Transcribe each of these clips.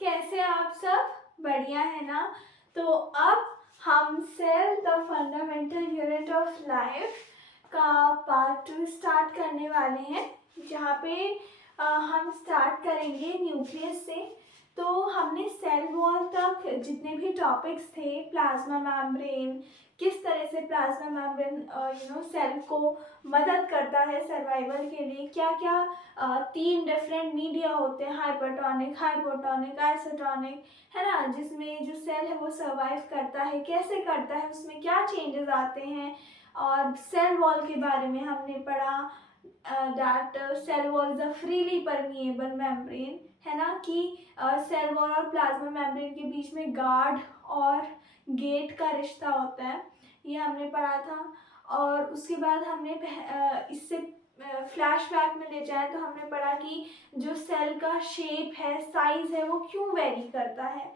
कैसे आप सब? बढ़िया है ना? तो अब हम cell the fundamental unit of life का पार्ट 2 स्टार्ट करने वाले हैं, जहाँ पे हम स्टार्ट करेंगे न्यूक्लियस से। तो हमने सेल वॉल तक जितने भी टॉपिक्स थे, प्लाज्मा मेम्ब्रेन, किस तरह से प्लाज्मा मेम्ब्रेन सेल को मदद करता है सर्वाइवल के लिए, क्या क्या 3 डिफरेंट मीडिया होते हैं, हाइपरटोनिक, हाइपोटोनिक, आइसोटोनिक, है ना, जिसमें जो सेल है वो सर्वाइव करता है, कैसे करता है, उसमें क्या चेंजेस आते हैं। और सेल वॉल के बारे में हमने पढ़ा that cell wall is a freely permeable membrane, है ना, कि सेल वॉल और प्लाज्मा मेम्ब्रेन के बीच में गार्ड और गेट का रिश्ता होता है, ये हमने पढ़ा था। और उसके बाद हमने इससे फ्लैशबैक में ले जाए तो हमने पढ़ा कि जो सेल का शेप है, साइज है, वो क्यों वेरी करता है।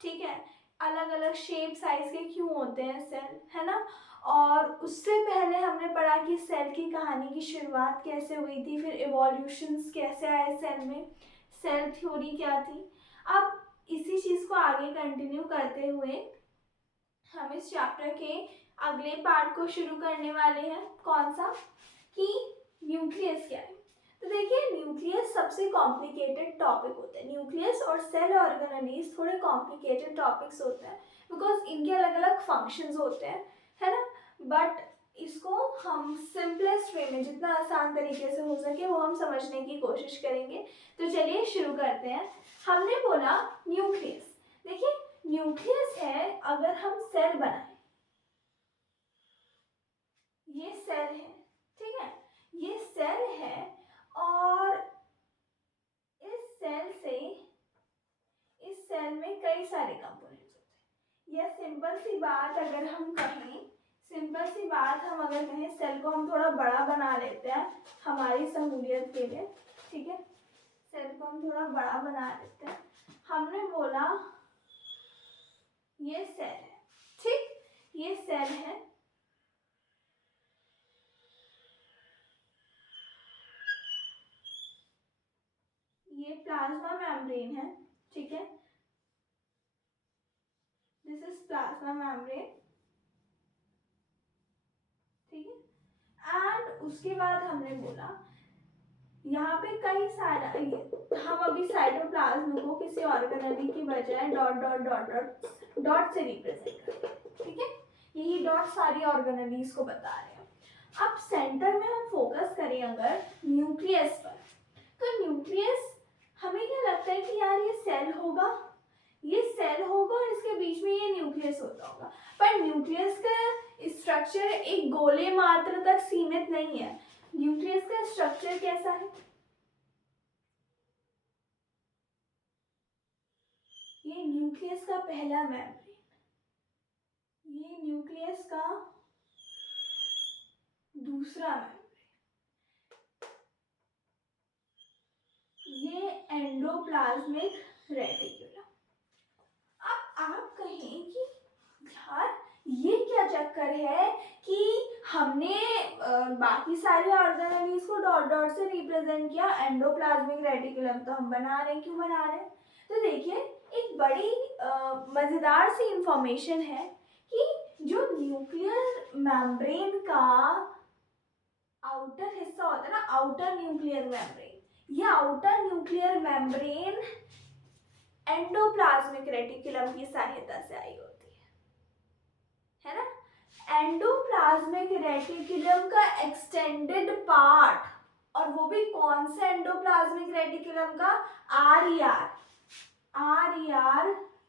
ठीक है, अलग अलग शेप साइज के क्यों होते हैं सेल, है ना। और उससे पहले हमने पढ़ा कि सेल की कहानी की शुरुआत कैसे हुई थी, फिर इवोल्यूशंस कैसे आए सेल में, सेल थ्योरी क्या थी। अब इसी चीज़ को आगे कंटिन्यू करते हुए हम इस चैप्टर के अगले पार्ट को शुरू करने वाले हैं। कौन सा? कि न्यूक्लियस क्या है। तो देखिए, न्यूक्लियस सबसे कॉम्प्लिकेटेड टॉपिक होता है। न्यूक्लियस और सेल ऑर्गेनेलीज थोड़े कॉम्प्लिकेटेड टॉपिक्स होते हैं, बिकॉज इनके अलग अलग फंक्शंस होते हैं, है ना। बट इसको हम सिंपलेस्ट वे में, जितना आसान तरीके से हो सके, वो हम समझने की कोशिश करेंगे। तो चलिए शुरू करते हैं। हमने बोला न्यूक्लियस। देखिए, न्यूक्लियस है, अगर हम सेल बनाएं, ये सेल है, ठीक है, ये सेल है, और इस सेल में कई सारे कंपोनेंट्स होते हैं। यह सिंपल सी बात अगर हम कहें, सेल को हम थोड़ा बड़ा बना लेते हैं हमारी सहूलियत के लिए, ठीक है, सेल को हम थोड़ा बड़ा बना लेते हैं। हमने बोला ये सेल है, ठीक, ये सेल है, ये प्लाज्मा मेम्ब्रेन है, ठीक है, दिस इज प्लाज्मा मेम्ब्रेन, ठीक है। एंड उसके बाद हमने बोला यहाँ पे कई सारा, हम अभी साइटोप्लाज्म को किसी ऑर्गेनेली की बजाय dot dot dot dot dot से रिप्रेजेंट करते हैं, ठीक है, यही डॉट सारी ऑर्गेनेलीज को बता रहे हैं। अब सेंटर में हम फोकस करें अगर न्यूक्लियस पर, तो न्यूक्लियस हमें क्या लगता है कि यार ये सेल होगा, और इसके बीच में ये न्यूक्लियस होता होगा। पर न्यूक्लियस का स्ट्रक्चर एक गोले मात्र तक सीमित नहीं है। न्यूक्लियस का स्ट्रक्चर कैसा है? ये न्यूक्लियस का पहला मेम्ब्रेन, ये न्यूक्लियस का दूसरा मेम्ब्रेन, ये एंडोप्लाज्मिक रेटिकुलम। अब आप कहें कि यार ये क्या चक्कर है कि हमने बाकी सारे ऑर्गेनेलीज को डॉट डॉट से रिप्रेजेंट किया, एंडोप्लाज्मिक रेटिकुलम तो हम बना रहे हैं, क्यों बना रहे हैं? तो देखिए, एक बड़ी मज़ेदार सी इंफॉर्मेशन है कि जो न्यूक्लियर मेम्ब्रेन का आउटर हिस्सा होता है ना, आउटर न्यूक्लियर मेम्ब्रेन, ये outer nuclear membrane endoplasmic reticulum की सहायता से आई होती है ना। एंडोप्लाज्मिक रेटिकुलम का एक्सटेंडेड पार्ट, और वो भी कौन से एंडोप्लाज्मिक रेटिकुलम का? आर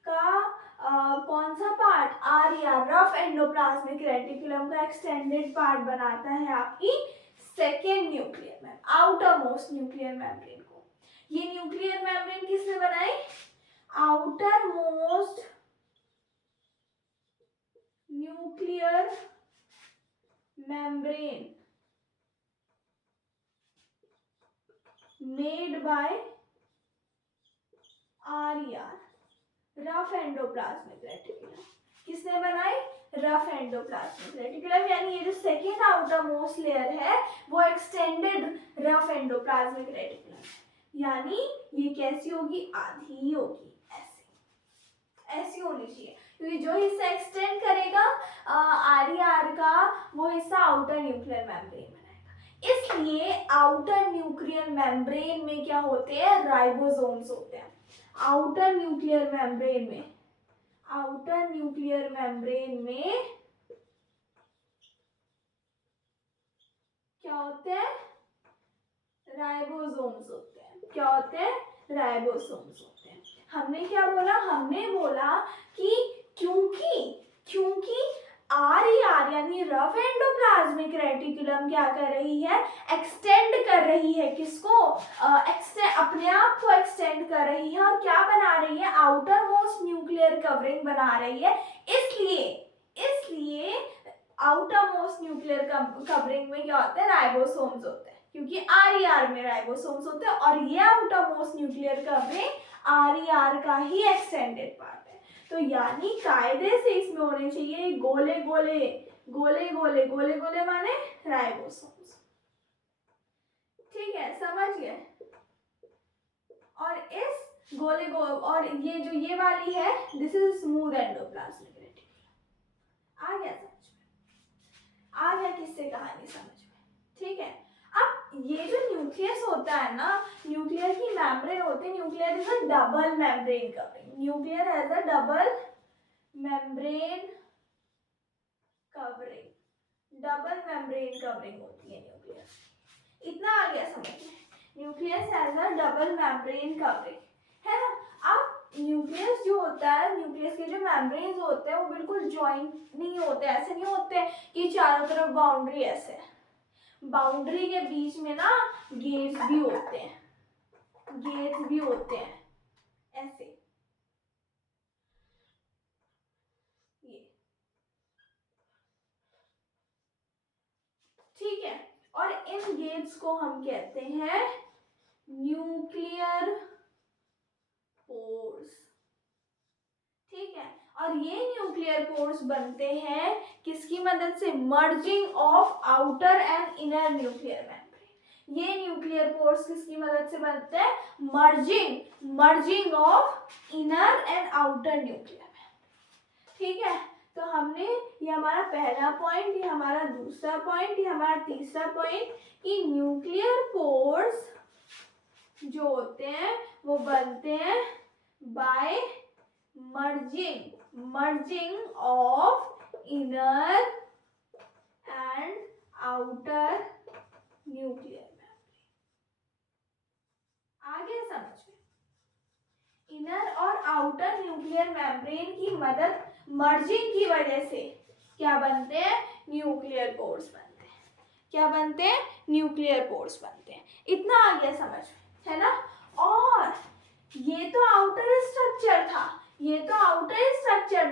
का कौन सा पार्ट? रफ एंडोप्लाज्मिक रेटिकुलम का एक्सटेंडेड पार्ट बनाता है आपकी second nuclear membrane, outer most nuclear membrane को। ये न्यूक्लियर मेम्ब्रेन किसने बनाई? Outer most nuclear membrane made by rough endoplasmic reticulum. किसने बनाई? रफ एंडोप्लाज्मिक रेटिकुलम, यानी ये जो सेकेंड आउटर मोस्ट लेयर है वो एक्सटेंडेड रफ एंडोप्लाज्मिक रेटिकुलम, यानी ये कैसी होगी? आधी ही होगी, ऐसी होनी चाहिए, क्योंकि जो हिस्सा एक्सटेंड करेगा RER का वो हिस्सा आउटर न्यूक्लियर मेम्ब्रेन बनाएगा। इसलिए आउटर न्यूक्लियर मेम्ब्रेन में क्या होते हैं, राइबोसोम्स होते हैं। आउटर न्यूक्लियर मेम्ब्रेन में क्या होते हैं, राइबोसोम्स होते हैं। क्या होते हैं, राइबोसोम्स होते हैं। हमने क्या बोला, हमने बोला कि क्योंकि RER यानी रफ एंडोप्लाज्मिक रेटिकुलम क्या कर रही है, एक्सटेंड कर रही है, किसको, अपने आप को एक्सटेंड कर रही है और क्या बना रही है, आउटर मोस्ट न्यूक्लियर कवरिंग बना रही है। इसलिए आउटर मोस्ट न्यूक्लियर कवरिंग में क्या होते हैं, राइबोसोम्स होते हैं, क्योंकि RER में राइबोसोम्स होते हैं और ये outer most nuclear covering RER का ही एक्सटेंडेड पार्ट है। तो यानी कायदे से इसमें होने चाहिए गोले गोले माने राइबोसोम्स। ठीक है, समझ गए। और इस और ये वाली है, this is smooth endoplasmic reticulum. आ गया समझ में, आ गया किससे कहानी समझ में। ठीक है, अब ये जो न्यूक्लियस होता है ना, न्यूक्लियर की मेम्ब्रेन होती है, nuclear is a double membrane covering. Nuclear as a double membrane covering, double membrane covering होती है न्यूक्लियर। इतना आ गया समझ में, nucleus as a double membrane covering है ना। अब न्यूक्लियस जो होता है, न्यूक्लियस के जो मेम्ब्रेन्स होते हैं वो बिल्कुल जॉइंट नहीं होते, ऐसे नहीं होते कि चारों तरफ बाउंड्री ऐसे, बाउंड्री के बीच में ना गेट्स भी होते हैं, ऐसे, ये। ठीक है, और इन गेट्स को हम कहते हैं न्यूक्लियर पोर्स। ठीक है, और ये न्यूक्लियर पोर्स बनते हैं किसकी मदद से, merging of outer and inner nuclear membrane. ये न्यूक्लियर पोर्स किसकी मदद से बनते हैं, merging of inner and outer nuclear membrane. ठीक है, तो हमने, ये हमारा पहला पॉइंट, ये हमारा दूसरा पॉइंट, ये हमारा तीसरा पॉइंट, कि न्यूक्लियर पोर्स जो होते हैं वो बनते हैं bye merging of inner and outer nuclear membrane। आगे समझ में, इनर और आउटर न्यूक्लियर मेम्ब्रेन की मदद, मर्जिंग की वजह से क्या बनते हैं, न्यूक्लियर पोर्स बनते हैं। क्या बनते हैं, न्यूक्लियर पोर्स बनते हैं। इतना आ गया समझ में, है ना। और ये तो आउटर स्ट्रक्चर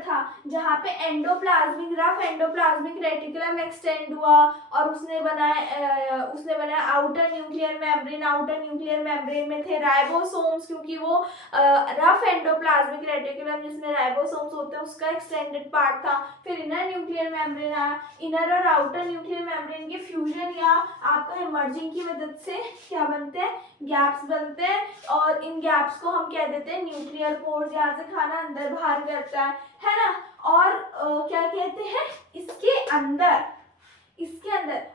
था जहाँ पे रफ एंडोप्लाज्मिक रेटिकुलम एक्सटेंड हुआ और उसने बनाया outer nuclear membrane. Outer nuclear membrane में थे राइबोसोम्स, क्योंकि वो रफ एंडोप्लाज्मिक रेटिकुलम जिसमें राइबोसोम्स होते हैं उसका एक्सटेंडेड पार्ट था। फिर इनर न्यूक्लियर मेम्ब्रेन आया, इनर और आउटर न्यूक्लियर मेम्ब्रेन के फ्यूजन या आपका इमर्जिंग की मदद से क्या बनते हैं, गैप्स बनते हैं, और इन गैप्स को हम कह देते हैं न्यूक्लियर पोर्स, जहाँ से खाना अंदर बाहर करता है ना। और क्या कहते हैं, इसके अंदर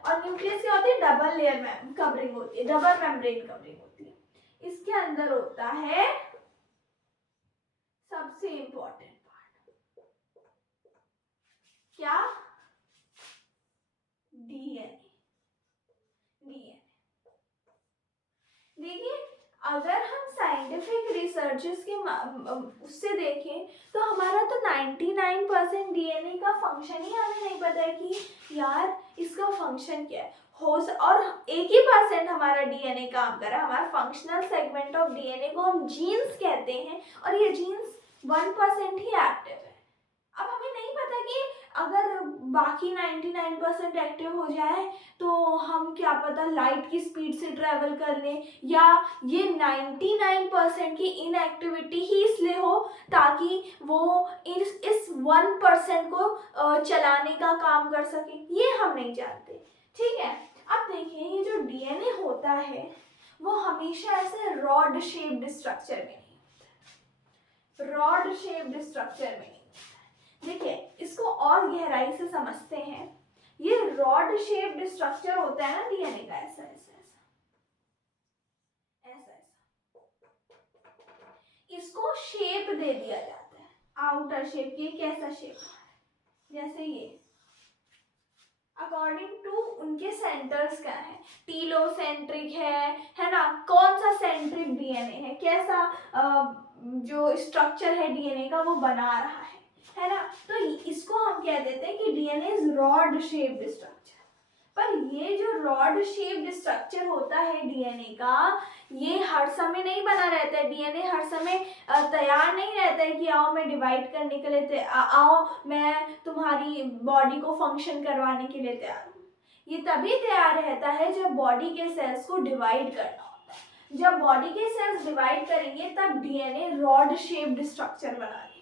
और न्यूक्लियस क्या होती है, डबल लेयर में कवरिंग होती है, डबल मेम्ब्रेन कवरिंग होती है। इसके अंदर होता है सबसे इंपॉर्टेंट पार्ट, क्या, डीएनए। देखिए, अगर हम साइंटिफिक रिसर्चेस के उससे देखें तो हमारा तो 99% डीएनए का फंक्शन ही हमें नहीं पता है कि यार इसका फंक्शन क्या है। और 1% हमारा डीएनए काम कर रहा है। हमारा फंक्शनल सेगमेंट ऑफ डीएनए को हम जीन्स कहते हैं, और ये जीन्स 1% ही एक्टिव है। अब हमें नहीं पता कि अगर बाकी 99% एक्टिव हो जाए तो हम क्या पता लाइट की स्पीड से ट्रैवल कर लें, या ये 99% की इनएक्टिविटी ही इसलिए हो ताकि वो इस 1% को चलाने का काम कर सके, ये हम नहीं जानते। ठीक है, अब देखिए ये जो डीएनए होता है वो हमेशा ऐसे रॉड शेप्ड स्ट्रक्चर में नहीं होता है। रॉड शेप्ड स्ट्रक्चर में। देखिए इसको और गहराई से समझते हैं। ये रॉड शेप्ड स्ट्रक्चर होता है ना डीएनए का, ऐसा ऐसा ऐसा ऐसा ऐसा, इसको शेप दे दिया जाता है, आउटर शेप। ये कैसा शेप है, जैसे ये अकॉर्डिंग टू उनके सेंटर्स क्या है, टीलोसेंट्रिक है ना, कौन सा सेंट्रिक डीएनए है, कैसा जो स्ट्रक्चर है डीएनए का वो बना रहा है ना। तो इसको हम कह देते हैं कि DNA is rod shaped structure. पर ये जो रॉड शेप्ड स्ट्रक्चर होता है डीएनए का, ये हर समय नहीं बना रहता है। डीएनए हर समय तैयार नहीं रहता है कि आओ मैं डिवाइड करने के लिए आओ मैं तुम्हारी बॉडी को फंक्शन करवाने के लिए तैयार हूँ। ये तभी तैयार रहता है जब बॉडी के सेल्स को डिवाइड करना होता है। जब बॉडी के सेल्स डिवाइड करेंगे तब डीएनए रॉड शेप्ड स्ट्रक्चर बना लेगा।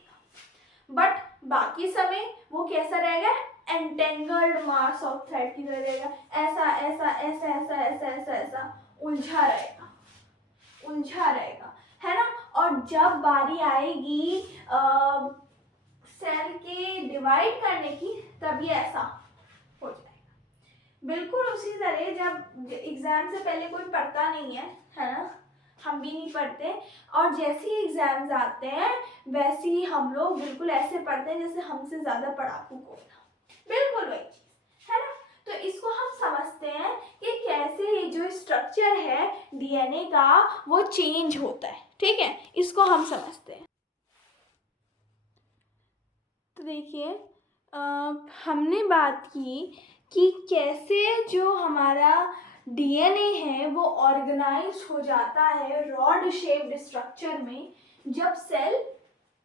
बट बाकी समय वो कैसा रहेगा, एंटेंगल्ड मास ऑफ थ्रेड की तरह रहेगा, ऐसा ऐसा ऐसा ऐसा ऐसा ऐसा ऐसा उलझा रहेगा, उलझा रहेगा, है ना। और जब बारी आएगी सेल के डिवाइड करने की तब ये ऐसा हो जाएगा। बिल्कुल उसी तरह जब एग्जाम से पहले कोई पढ़ता नहीं है ना, हम भी नहीं पढ़ते, और जैसे ही एग्जाम्स आते हैं वैसे ही हम लोग बिल्कुल ऐसे पढ़ते हैं जैसे हमसे ज़्यादा पढ़ाकू कोई ना, बिल्कुल वही चीज़ है ना। तो इसको हम समझते हैं कि कैसे ये जो स्ट्रक्चर है डीएनए का वो चेंज होता है, ठीक है, इसको हम समझते हैं। तो देखिए हमने बात की कि कैसे जो हमारा डीएनए है वो ऑर्गेनाइज हो जाता है रॉड शेप्ड स्ट्रक्चर में जब cell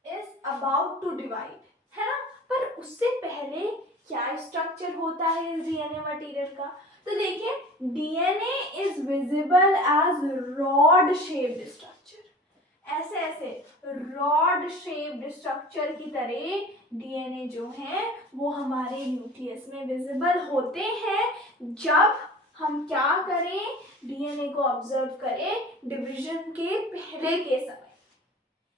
is about to divide, है ना। पर उससे पहले क्या स्ट्रक्चर होता है इस डीएनए मटेरियल का, तो देखिए DNA is visible as rod shaped structure. ऐसे ऐसे रॉड शेप्ड स्ट्रक्चर की तरह डीएनए जो है वो हमारे न्यूक्लियस में विजिबल होते हैं जब हम क्या करें, डीएनए को ऑब्जर्व करें डिवीजन के पहले के समय,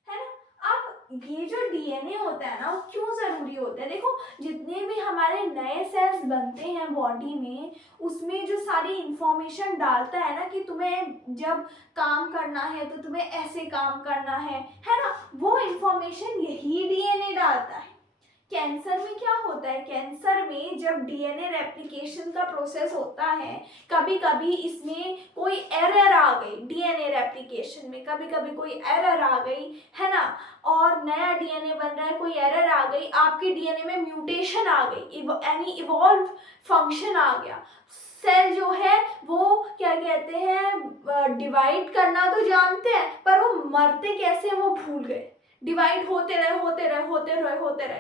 है ना। अब ये जो डीएनए होता है ना वो क्यों ज़रूरी होता है, देखो जितने भी हमारे नए सेल्स बनते हैं बॉडी में उसमें जो सारी इंफॉर्मेशन डालता है ना कि तुम्हें जब काम करना है तो तुम्हें ऐसे काम करना है ना, वो इंफॉर्मेशन यही डीएनए डालता है। कैंसर में क्या होता है, कैंसर में जब डीएनए रेप्लिकेशन का प्रोसेस होता है कभी कभी इसमें कोई एरर आ गई, डीएनए रेप्लिकेशन में कभी कभी कोई एरर आ गई, है ना, और नया डीएनए बन रहा है, कोई एरर आ गई, आपके डीएनए में म्यूटेशन आ गई, यानी इवॉल्व फंक्शन आ गया, सेल जो है वो क्या कहते हैं डिवाइड करना तो जानते हैं पर वो मरते कैसे वो भूल गए। डिवाइड होते रहे होते रहे होते रहे होते रहे,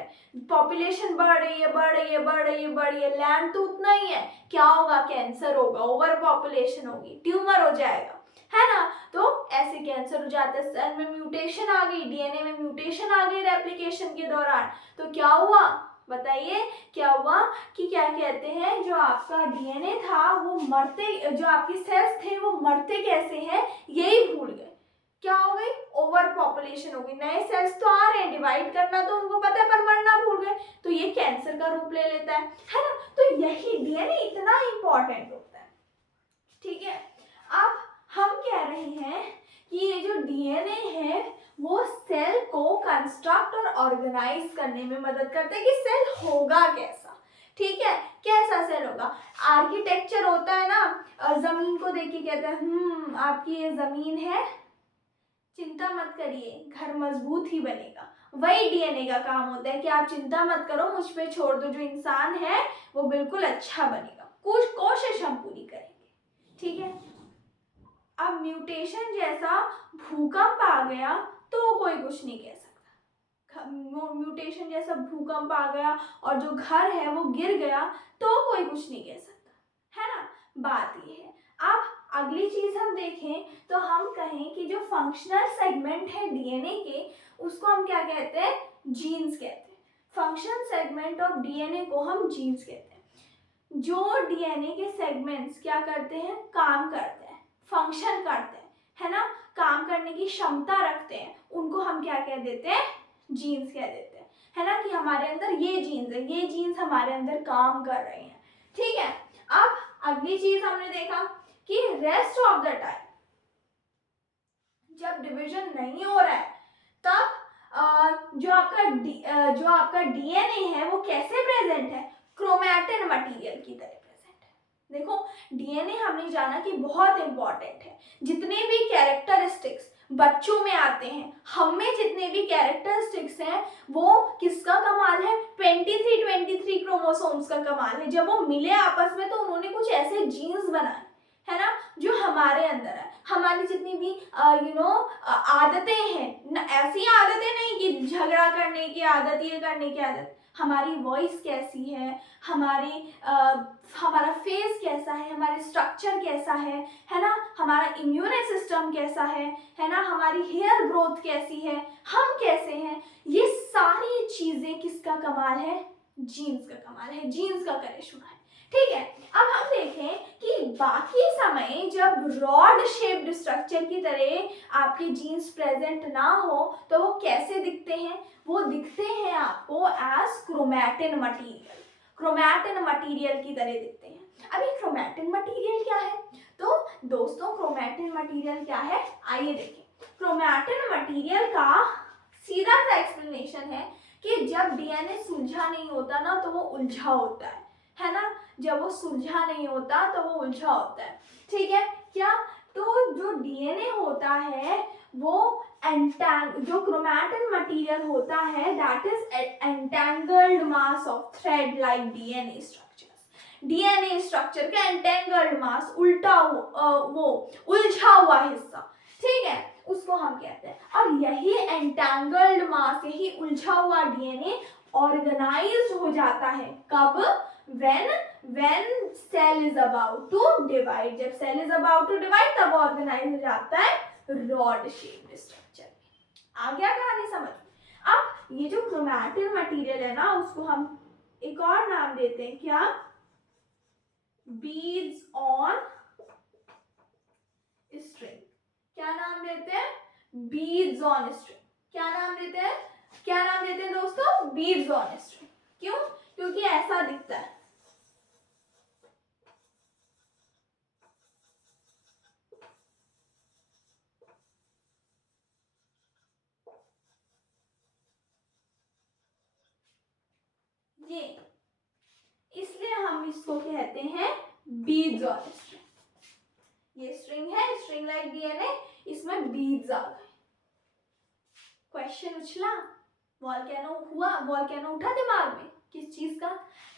पॉपुलेशन बढ़ रही है बढ़ रही है बढ़ रही है बढ़ रही है, लैंड तो उतना ही है, क्या होगा, कैंसर होगा, ओवर पॉपुलेशन होगी, ट्यूमर हो जाएगा, है ना। तो ऐसे कैंसर हो जाता है, सेल में म्यूटेशन आ गई, डीएनए में म्यूटेशन आ गई रेप्लिकेशन के दौरान, तो क्या हुआ बताइए, क्या हुआ कि क्या कहते हैं जो आपका डीएनए था वो मरते, जो आपके सेल्स थे वो मरते कैसे हैं यही भूल गए, क्या हो गई, ओवर पॉपुलेशन हो गई, नए सेल्स तो आ रहे हैं, डिवाइड करना तो उनको पता है पर मरना भूल गए, तो ये कैंसर का रूप ले लेता है ना। तो यही डीएनए इतना इंपॉर्टेंट होता है, ठीक है। अब हम कह रहे हैं कि ये जो डीएनए है वो सेल को कंस्ट्रक्ट और ऑर्गेनाइज करने में मदद करता है कि सेल होगा कैसा, ठीक है, कैसा सेल होगा। आर्किटेक्चर होता है ना, जमीन को देख के कहते हैं आपकी ये जमीन है, चिंता मत करिए घर मजबूत ही बनेगा, वही डीएनए का काम होता है कि आप चिंता मत करो, मुझ पे छोड़ दो, जो इंसान है वो बिल्कुल अच्छा बनेगा, कुछ कोशिश हम पूरी करेंगे, ठीक है। अब म्यूटेशन जैसा भूकंप आ गया तो कोई कुछ नहीं कह सकता, म्यूटेशन जैसा भूकंप आ गया और जो घर है वो गिर गया तो कोई कुछ नहीं कह सकता, है ना। बात ये है। अब अगली चीज हम देखें तो हम कहें कि जो फंक्शनल सेगमेंट है डीएनए के उसको हम क्या कहते हैं, जीन्स कहते हैं। फंक्शन सेगमेंट ऑफ डीएनए को हम जीन्स कहते हैं। जो डीएनए के सेगमेंट्स क्या करते हैं, काम करते हैं, फंक्शन करते हैं, है ना, काम करने की क्षमता रखते हैं, उनको हम क्या कह देते हैं, जीन्स कह देते हैं, है ना, कि हमारे अंदर ये जीन्स है, ये जीन्स हमारे अंदर काम कर रहे हैं। ठीक है, अब अगली चीज हमने देखा कि रेस्ट ऑफ द टाइम जब डिवीजन नहीं हो रहा है तब जो आपका डीएनए है वो कैसे प्रेजेंट है, क्रोमैटिन मटेरियल की तरह प्रेजेंट है। देखो डीएनए हमने जाना कि बहुत इंपॉर्टेंट है। जितने भी कैरेक्टरिस्टिक्स बच्चों में आते हैं, हम में जितने भी कैरेक्टरिस्टिक्स हैं वो किसका कमाल है, 23 क्रोमोसोम्स का कमाल है। जब वो मिले आपस में तो उन्होंने कुछ ऐसे जीन्स बनाए, है ना, जो हमारे अंदर है। हमारी जितनी भी आदतें हैं, ऐसी आदतें नहीं कि झगड़ा करने की आदत, ये करने की आदत, हमारी वॉइस कैसी है, हमारा फेस कैसा है, हमारे स्ट्रक्चर कैसा है ना, हमारा इम्यून सिस्टम कैसा है ना, हमारी हेयर ग्रोथ कैसी है, हम कैसे हैं, ये सारी चीजें किसका कमाल है, जीन्स का कमाल है, जीन्स का करिश्मा है। ठीक है, अब हम देखें कि बाकी समय जब रॉड शेप्ड स्ट्रक्चर की तरह आपके जीन्स प्रेजेंट ना हो तो वो कैसे दिखते हैं, वो दिखते हैं आपको as chromatin material, chromatin material की तरह दिखते हैं। अभी क्रोमैटिन मटेरियल क्या है, तो दोस्तों क्रोमैटिन मटेरियल क्या है, आइए देखें। क्रोमैटिन मटेरियल का सीधा सा एक्सप्लेनेशन है कि जब डीएनए सुलझा नहीं होता ना तो वो उलझा होता है ना, जब वो सुलझा नहीं होता तो वो उलझा होता है। ठीक है, क्या, तो जो डीएनए होता है वो जो क्रोमैटिन मटेरियल होता है that is entangled mass of thread like DNA structure. DNA structure का एंटेंगल्ड मास, वो उलझा हुआ हिस्सा, ठीक है, उसको हम कहते हैं। और यही एंटेंगल्ड मास, यही उलझा हुआ डीएनए ऑर्गेनाइज्ड हो जाता है कब, when cell is about to divide, जब cell is about to divide तब ऑर्गेनाइज हो जाता है रॉड शेप्ड स्ट्रक्चर में। आ गया कहानी समझ। अब ये जो क्रोमैटिन मटेरियल है ना उसको हम एक और नाम देते हैं, क्या, बीड्स ऑन स्ट्रिंग। क्या नाम देते हैं, बीड्स ऑन स्ट्रिंग। क्या नाम देते हैं, क्या नाम देते हैं दोस्तों, बीड्स ऑन स्ट्रिंग। क्यों, क्योंकि ऐसा दिखता है। ये इसलिए हम इसको कहते हैं बीड्स ऑन स्ट्रिंग। ये स्ट्रिंग है, स्ट्रिंग लाइक डीएनए, इसमें बीड्स आ गए। क्वेश्चन उछला, वॉल्केनो हुआ, वॉल्केनो उठा दिमाग में, किस चीज का,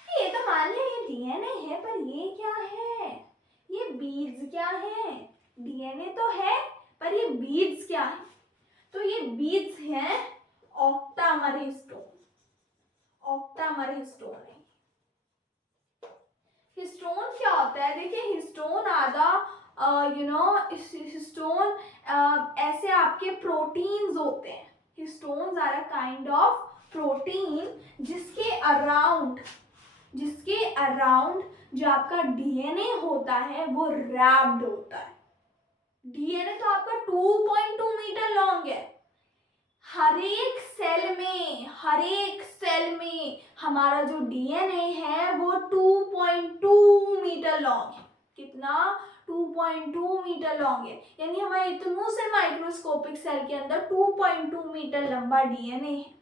ये तो मान लिया ये डीएनए है पर ये क्या है, ये बीड्स क्या है, डीएनए तो है पर ये बीड्स क्या है, तो ये बीड्स हैं ऑक्टामर हिस्टोन। ऑक्टामर हिस्टोन है। हिस्टोन क्या होता है, देखिए हिस्टोन आधा हिस्टोन ऐसे आपके प्रोटीन्स होते हैं। Histones are a kind of protein जिसके अराउंड जो आपका डीएनए होता है वो रैप्ड होता है। डीएनए तो आपका 2.2 मीटर लॉन्ग है। हर एक सेल में हमारा जो डीएनए है वो 2.2 मीटर लॉन्ग है। कितना, 2.2 मीटर लॉन्ग है, यानी हमारे इतनों से माइक्रोस्कोपिक सेल के अंदर 2.2 मीटर लंबा डीएनए है।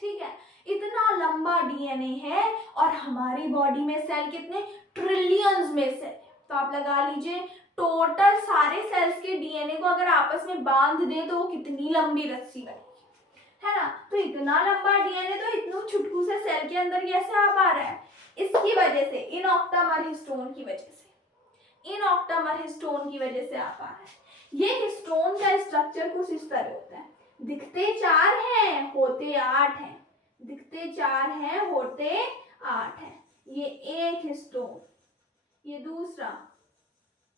ठीक है, इतना लंबा डीएनए है और हमारी बॉडी में सेल कितने, ट्रिलियंस में सेल। तो आप लगा लीजिए टोटल सारे सेल्स के डीएनए को अगर आपस में बांध दे तो वो कितनी लंबी रस्सी बनेगी, है ना। तो इतना लंबा डीएनए तो इतनों छुटकू से सेल के अंदर कैसे आ पा रहा है, इसकी वजह से, इन ऑक्टामर हिस्टोन की वजह से, इन ऑक्टामर हिस्टोन की वजह से आ पा रहा है। ये हिस्टोन का स्ट्रक्चर कुछ इस तरह होता है, दिखते 4 हैं होते 8 हैं, दिखते 4 हैं होते 8 हैं। ये एक हिस्टोन, ये दूसरा,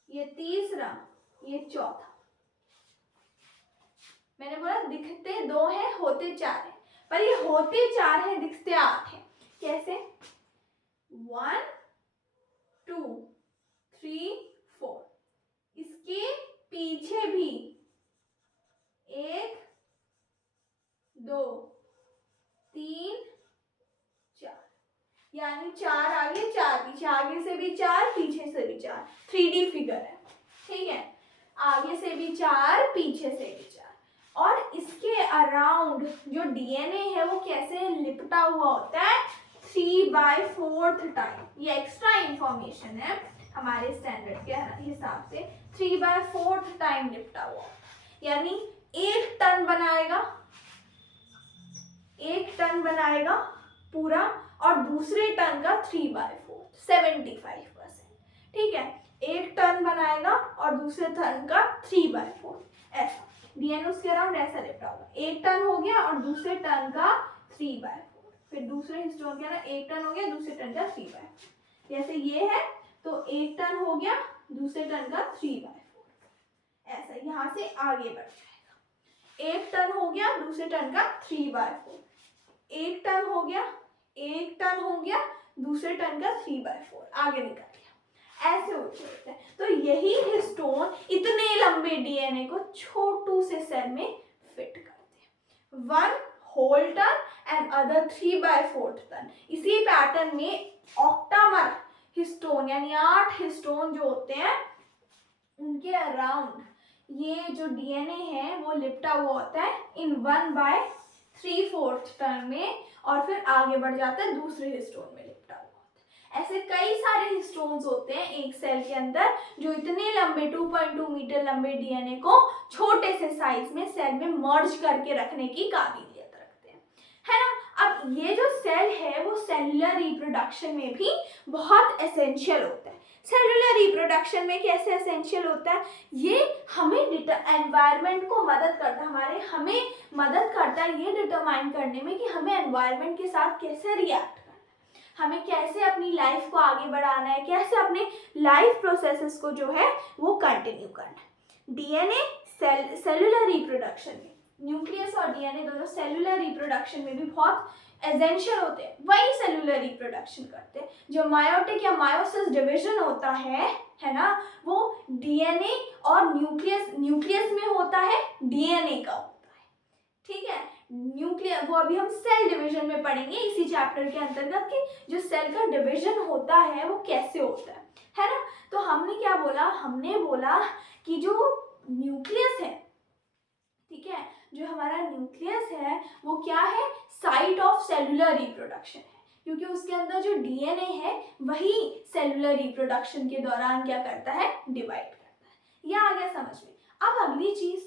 ये तीसरा, ये चौथा। मैंने बोला दिखते 2 हैं होते 4 हैं, पर ये होते 4 हैं दिखते 8 हैं। कैसे, 1 2 3 4, इसके पीछे भी 1 यानी 4 आगे 4 पीछे, आगे से भी 4 पीछे से भी 4, 3D फिगर है, ठीक है। आगे से भी 4 पीछे से भी 4, और इसके अराउंड जो डीएनए है वो कैसे लिपटा हुआ होता है, 3/4 टाइम। ये एक्स्ट्रा इंफॉर्मेशन है हमारे स्टैंडर्ड के हिसाब से, 3/4 टाइम लिपटा हुआ, यानी 1 टन बनाएगा, 1 टन बनाएगा पूरा, और दूसरे टन का 3/4, 75%, ठीक है। 1 टन बनाएगा और दूसरे टन का 3/4, ऐसा डीएनए उसके अराउंड ऐसा लिपटा होगा। 1 टन हो गया और दूसरे टन का 3/4, फिर दूसरे हिस्टोन के ना 1 टन हो गया, दूसरे टन का 3/4, जैसे ये है तो 1 टन हो गया, दूसरे टन का 3/4, ऐसा यहाँ से आगे बढ़ जाएगा। 1 टन हो गया, दूसरे टन का 3/4, 1 टन हो गया, 1 टन हो गया, दूसरे टन का 3/4, आगे निकल गया, ऐसे होते हैं। तो यही हिस्टोन इतने लंबे डीएनए को छोटू से सेल में फिट करते हैं, 1 whole turn and other 3/4 turn. इसी पैटर्न में ऑक्टामर हिस्टोन यानी 8 हिस्टोन जो होते हैं उनके अराउंड ये जो डीएनए है वो लिपटा हुआ होता है इन 1/3/4 टन में, और फिर आगे बढ़ जाता है दूसरे हिस्टोन में लिपटा हुआ होता है। ऐसे कई सारे हिस्टोन्स होते हैं एक सेल के अंदर जो इतने लंबे 2.2 मीटर लंबे डीएनए को छोटे से साइज में सेल में मर्ज करके रखने की काबिलियत रखते हैं, है ना। अब ये जो सेल है वो सेलुलर रिप्रोडक्शन में भी बहुत एसेंशियल होता है। सेलुलर रिप्रोडक्शन में कैसे एसेंशियल होता है, ये हमें एनवायरनमेंट को मदद करता है, हमें मदद करता है ये डिटरमाइन करने में कि हमें एनवायरनमेंट के साथ कैसे रिएक्ट करना है, हमें कैसे अपनी लाइफ को आगे बढ़ाना है, कैसे अपने लाइफ प्रोसेसेस को जो है वो कंटिन्यू करना है। डीएनए सेलुलर रिप्रोडक्शन में, न्यूक्लियस और डीएनए दोनों सेलुलर रिप्रोडक्शन में भी बहुत एसेंशियल होते हैं, वही सेलुलर रिप्रोडक्शन करते हैं। जो मायोटिक या मायोसिस डिवीजन होता है ना, वो डीएनए और न्यूक्लियस में होता है, डीएनए का होता है, ठीक है। न्यूक्लियस वो अभी हम सेल डिवीजन में पढ़ेंगे इसी चैप्टर के अंतर्गत कि जो सेल का डिवीजन होता है वो कैसे होता है ना। तो हमने क्या बोला, हमने बोला कि जो न्यूक्लियस है, ठीक है, जो हमारा न्यूक्लियस है वो क्या है, साइट ऑफ सेलुलर रिप्रोडक्शन है, क्योंकि उसके अंदर जो डीएनए है वही सेलुलर रिप्रोडक्शन के दौरान क्या करता है, डिवाइड करता है। यह आ गया समझ में। अब अगली चीज,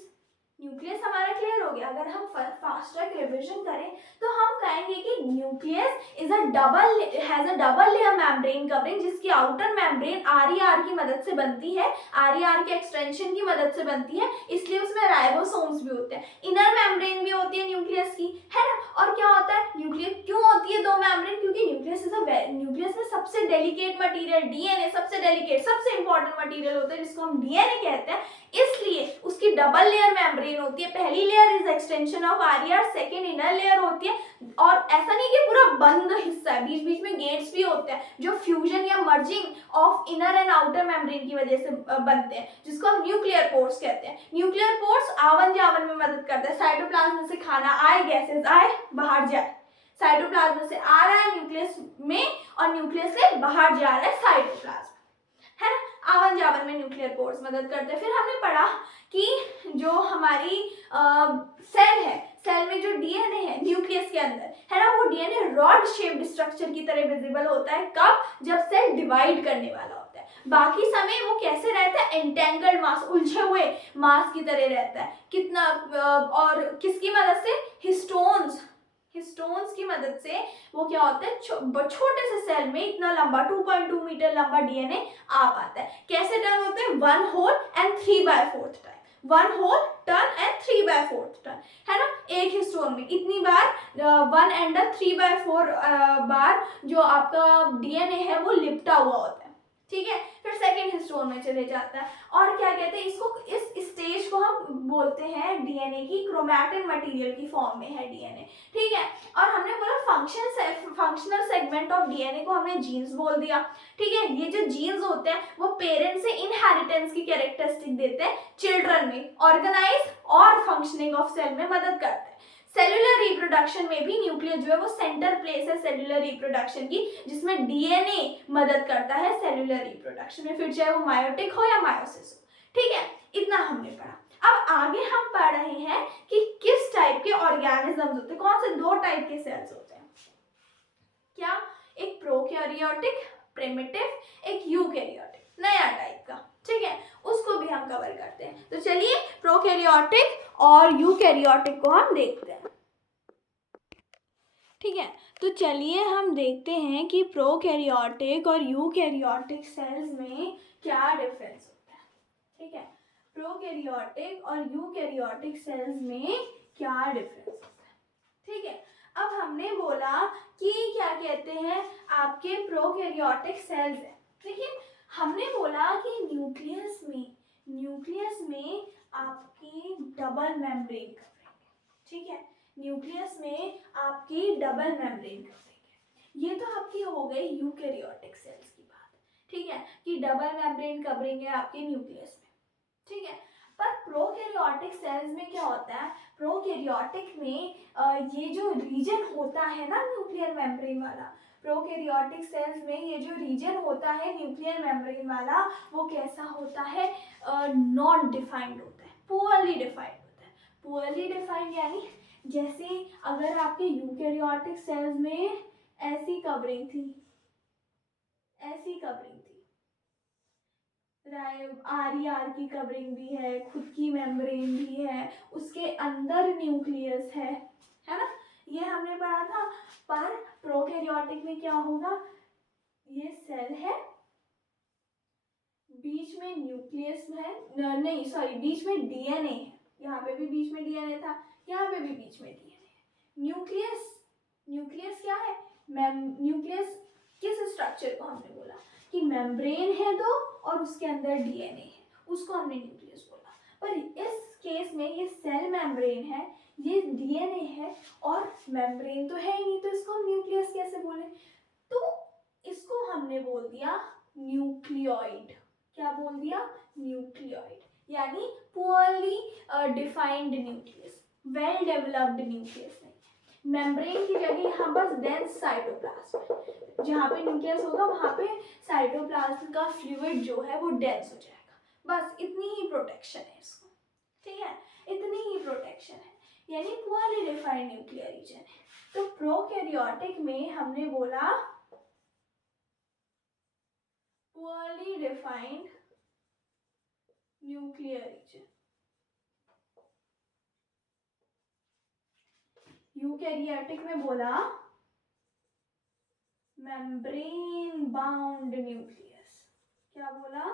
न्यूक्लियस हमारा क्लियर हो गया। अगर हम फास्ट ट्रैक रिविजन करें तो हम कहेंगे कि nucleus has a double layer membrane covering, जिसकी आउटर मेम्ब्रेन आरईआर की मदद से बनती है, आरईआर के एक्सटेंशन की मदद से बनती है, इसलिए उसमें राइबोसोम्स भी होते हैं। इनर मेम्ब्रेन भी होती है न्यूक्लियस की, है ना। और क्या होता है, न्यूक्लियस क्यों होती है 2 मेम्ब्रेन, क्योंकि न्यूक्लियस में सबसे डेलिकेट मटीरियल डीएनए, सबसे डेलिकेट सबसे इंपॉर्टेंट मटीरियल होता है जिसको हम डीएनए कहते हैं, इसलिए उसकी डबल लेयर मेम्ब्रेन होती है। पहली layer is extension of RER, second inner layer होती है। और ऐसा नहीं कि पूरा बंद हिस्सा है, बीच बीच में गेट्स भी होते हैं जो फ्यूजन या merging of inner and outer membrane की वजह से बनते हैं, जिसको हम न्यूक्लियर पोर्स कहते हैं। न्यूक्लियर पोर्स आवन जावन में मदद करता है, साइटोप्लाज्म से खाना आए, गैसेस आए, बाहर जाए, साइटोप्लाज्म से आ रहा है न्यूक्लियस में और न्यूक्लियस से बाहर जा रहा है साइटोप्लाज्म, है ना। आवन जावन में न्यूक्लियर पोर्स मदद करते हैं। फिर हमने पढ़ा कि जो हमारी सेल है, सेल में जो डीएनए है न्यूक्लियस के अंदर, है ना, वो डीएनए रॉड शेप्ड स्ट्रक्चर की तरह विजिबल होता है। कब, जब सेल डिवाइड करने वाला होता है। बाकी समय वो कैसे रहता है, एंटेंगल्ड मास, उलझे हुए मास की तरह रहता है। कितना और किसकी मदद से, हिस्टोन्स की मदद से वो क्या होता है, छोटे से सेल में इतना लंबा 2.2 मीटर लंबा डीएनए आ पाता है। कैसे टर्न होते हैं, 1 whole and 3/4 time, 1 whole turn and 3/4 turn, है ना। एक हिस्टोन में इतनी बार 1 एंड 3/4 बार जो आपका डीएनए है वो लिपटा हुआ होता है, ठीक है। फिर सेकेंड हिस्टोन में चले जाता है, और क्या कहते हैं इसको, इस स्टेज को हम बोलते हैं डीएनए की क्रोमैटिन मटेरियल की फॉर्म में है डीएनए, ठीक है। और हमने बोला फंक्शनल सेगमेंट ऑफ डीएनए को हमने जीन्स बोल दिया, ठीक है। ये जो जीन्स होते हैं वो पेरेंट्स से इनहेरिटेंस की कैरेक्टरिस्टिक देते हैं चिल्ड्रन में, ऑर्गेनाइज और फंक्शनिंग ऑफ सेल में मदद करते हैं। सेलुलर रिप्रोडक्शन में भी न्यूक्लियस जो है वो सेंटर प्लेस है सेलुलर रिप्रोडक्शन की, जिसमें डीएनए मदद करता है सेलुलर रिप्रोडक्शन में, फिर चाहे वो मायोटिक हो या मायोसिस हो। ठीक है, इतना हमने पढ़ा। अब आगे हम पढ़ रहे हैं कि किस टाइप के ऑर्गेनिजम्स होते हैं, कौन से दो टाइप के सेल्स होते हैं। क्या? एक प्रोकैरियोटिक प्रिमिटिव, एक यूकैरियोटिक नया टाइप का। ठीक है, उसको भी हम कवर करते हैं। तो चलिए प्रोकैरियोटिक और यूकैरियोटिक को हम देखते हैं। ठीक है, तो चलिए हम देखते हैं कि प्रोकैरियोटिक और यूकैरियोटिक सेल्स में क्या डिफरेंस होता है। ठीक है, प्रोकैरियोटिक और यूकैरियोटिक सेल्स में क्या डिफरेंस होता है। ठीक है, अब हमने बोला कि क्या कहते हैं आपके प्रोकैरियोटिक सेल्स हैं। देखिए, हमने बोला कि न्यूक्लियस में आपकी डबल मेम्ब्रेन कवरिंग है। ठीक है, न्यूक्लियस में आपकी डबल मेम्ब्रेन कवरिंग है। ये तो आपकी हो गई यूकैरियोटिक सेल्स की बात। ठीक है, कि डबल मेम्ब्रेन कवरिंग है आपके न्यूक्लियस में। ठीक है, पर प्रोकैरियोटिक सेल्स में क्या होता है, प्रोकैरियोटिक में ये जो रीजन होता है ना न्यूक्लियर मेम्ब्रेन वाला, प्रोकैरियोटिक सेल्स में ये जो रीजन होता है न्यूक्लियर मेम्ब्रेन वाला, वो कैसा होता है, नॉट डिफाइंड होता है, पुअरली डिफाइंड होता है। पुअरली डिफाइंड यानी जैसे अगर आपके यूकैरियोटिक सेल्स में ऐसी कवरिंग थी, आर की कवरिंग भी है, खुद की मेम्ब्रेन भी है, उसके अंदर न्यूक्लियस है ना, ये हमने पढ़ा था। पर प्रोकैरियोटिक में क्या होगा, ये सेल है, बीच में न्यूक्लियस है, नहीं सॉरी, बीच में डीएनए है, यहाँ पे भी बीच में डीएनए था, यहाँ पे भी बीच में डीएनए है। न्यूक्लियस क्या है, न्यूक्लियस किस स्ट्रक्चर को हमने बोला कि मेम्ब्रेन है दो और उसके अंदर डीएनए है, उसको हमने न्यूक्लियस बोला। पर इस केस में ये सेल मेम्ब्रेन है, ये डीएनए है और मेम्ब्रेन तो है ही नहीं, तो इसको हम न्यूक्लियस कैसे बोले, तो इसको हमने बोल दिया न्यूक्लियोइड। क्या बोल दिया, न्यूक्लियोइड, यानी poorly defined nucleus, well developed nucleus नहीं। मेम्ब्रेन की जगह यहाँ बस डेंस साइटोप्लाज्म, जहाँ पे न्यूक्लियस होगा वहाँ पे साइटोप्लाज्म का फ्लूइड जो है वो डेंस हो जाएगा, बस इतनी ही प्रोटेक्शन है इसको। ठीक है, इतनी ही प्रोटेक्शन है, यानी पुअरली डिफाइंड न्यूक्लियर रीजन है। तो प्रोकैरियोटिक में हमने बोला poorly defined nuclear region. Eukaryotic में बोला मेम्ब्रेन बाउंड न्यूक्लियस। क्या बोला,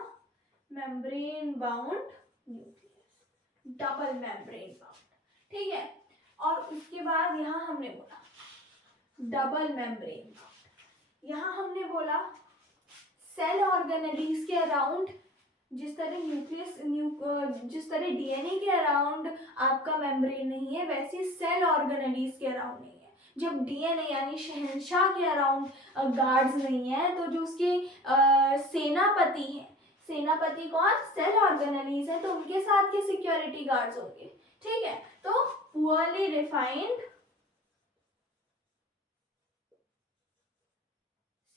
membrane bound nucleus, double membrane bound. ठीक है, और उसके बाद यहाँ हमने बोला डबल मेम्ब्रेन बाउंड, यहाँ हमने बोला सेल ऑर्गेनेलीज के अराउंड, जिस तरह जिस तरह डीएनए के अराउंड आपका मेम्ब्रेन नहीं है, वैसे सेल ऑर्गेनेलीज के अराउंड नहीं है। जब डीएनए यानी शहंशाह के अराउंड गार्ड्स नहीं है, तो जो उसके सेनापति हैं, सेनापति कौन, सेल ऑर्गेनेलीज है, तो उनके साथ के सिक्योरिटी गार्ड्स होंगे। ठीक है, तो पुअरली डिफाइंड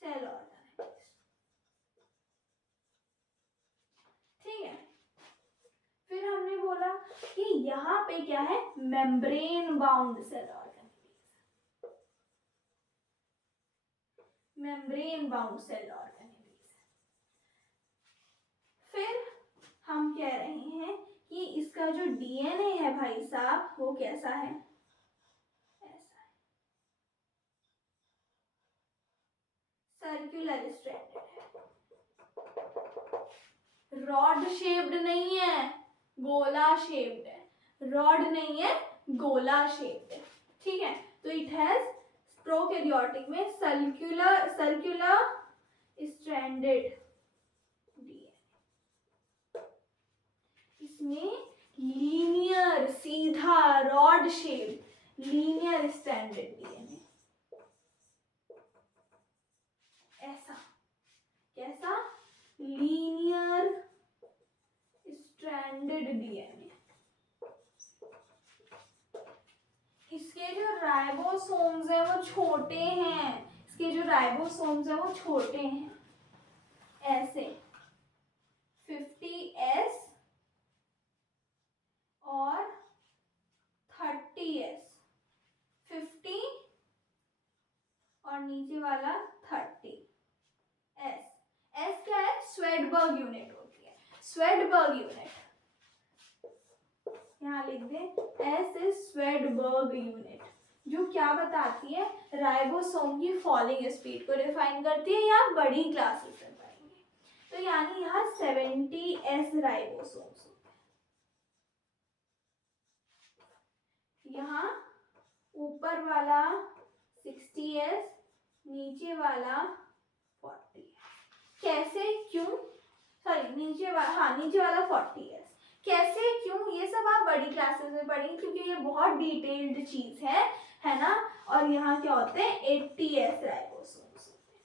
सेल ऑर्गेनेलीज। ठीक है, फिर हमने बोला कि यहाँ पे क्या है, membrane bound cell organelles, membrane bound cell organelles. फिर हम कह रहे हैं कि इसका जो डीएनए है भाई साहब, वो कैसा है, ऐसा है, सर्कुलर स्ट्रैंडेड है, रॉड शेप्ड नहीं है, गोला शेप्ड है, रॉड नहीं है, गोला शेप्ड है। ठीक है, तो इट हैज, प्रोकैरियोटिक में सर्कुलर स्ट्रैंडेड डीएनए, इसमें लीनियर सीधा rod shape linear stranded DNA, ऐसा, कैसा, लीनियर स्ट्रैंडेड डीएनए। इसके राइबोसोम्स हैं वो छोटे हैं, इसके जो राइबोसोम्स हैं वो छोटे हैं, ऐसे 50S और 30S, 50 और नीचे वाला 30S। एस क्या है? स्वेडबर्ग यूनिट होती है, स्वेडबर्ग यूनिट, यहाँ लिख दें एस इज स्वेडबर्ग यूनिट, जो क्या बताती है? राइबोसोम की फॉलिंग स्पीड को डिफाइन करती है, या बड़ी क्लासेस में पढ़ेंगे। तो यानी यहाँ 70S राइबोसोम्स होते हैं, यहाँ ऊपर वाला 60S, नीचे वाला 40। कैसे, क्यों? सॉरी, नीचे वाला 40S। कैसे, क्यों, ये सब आप बड़ी क्लासेस में पढ़ेंगे, क्योंकि ये बहुत डिटेल्ड चीज है ना। और यहाँ क्या होते हैं? 80S राइबोसोम्स होते हैं।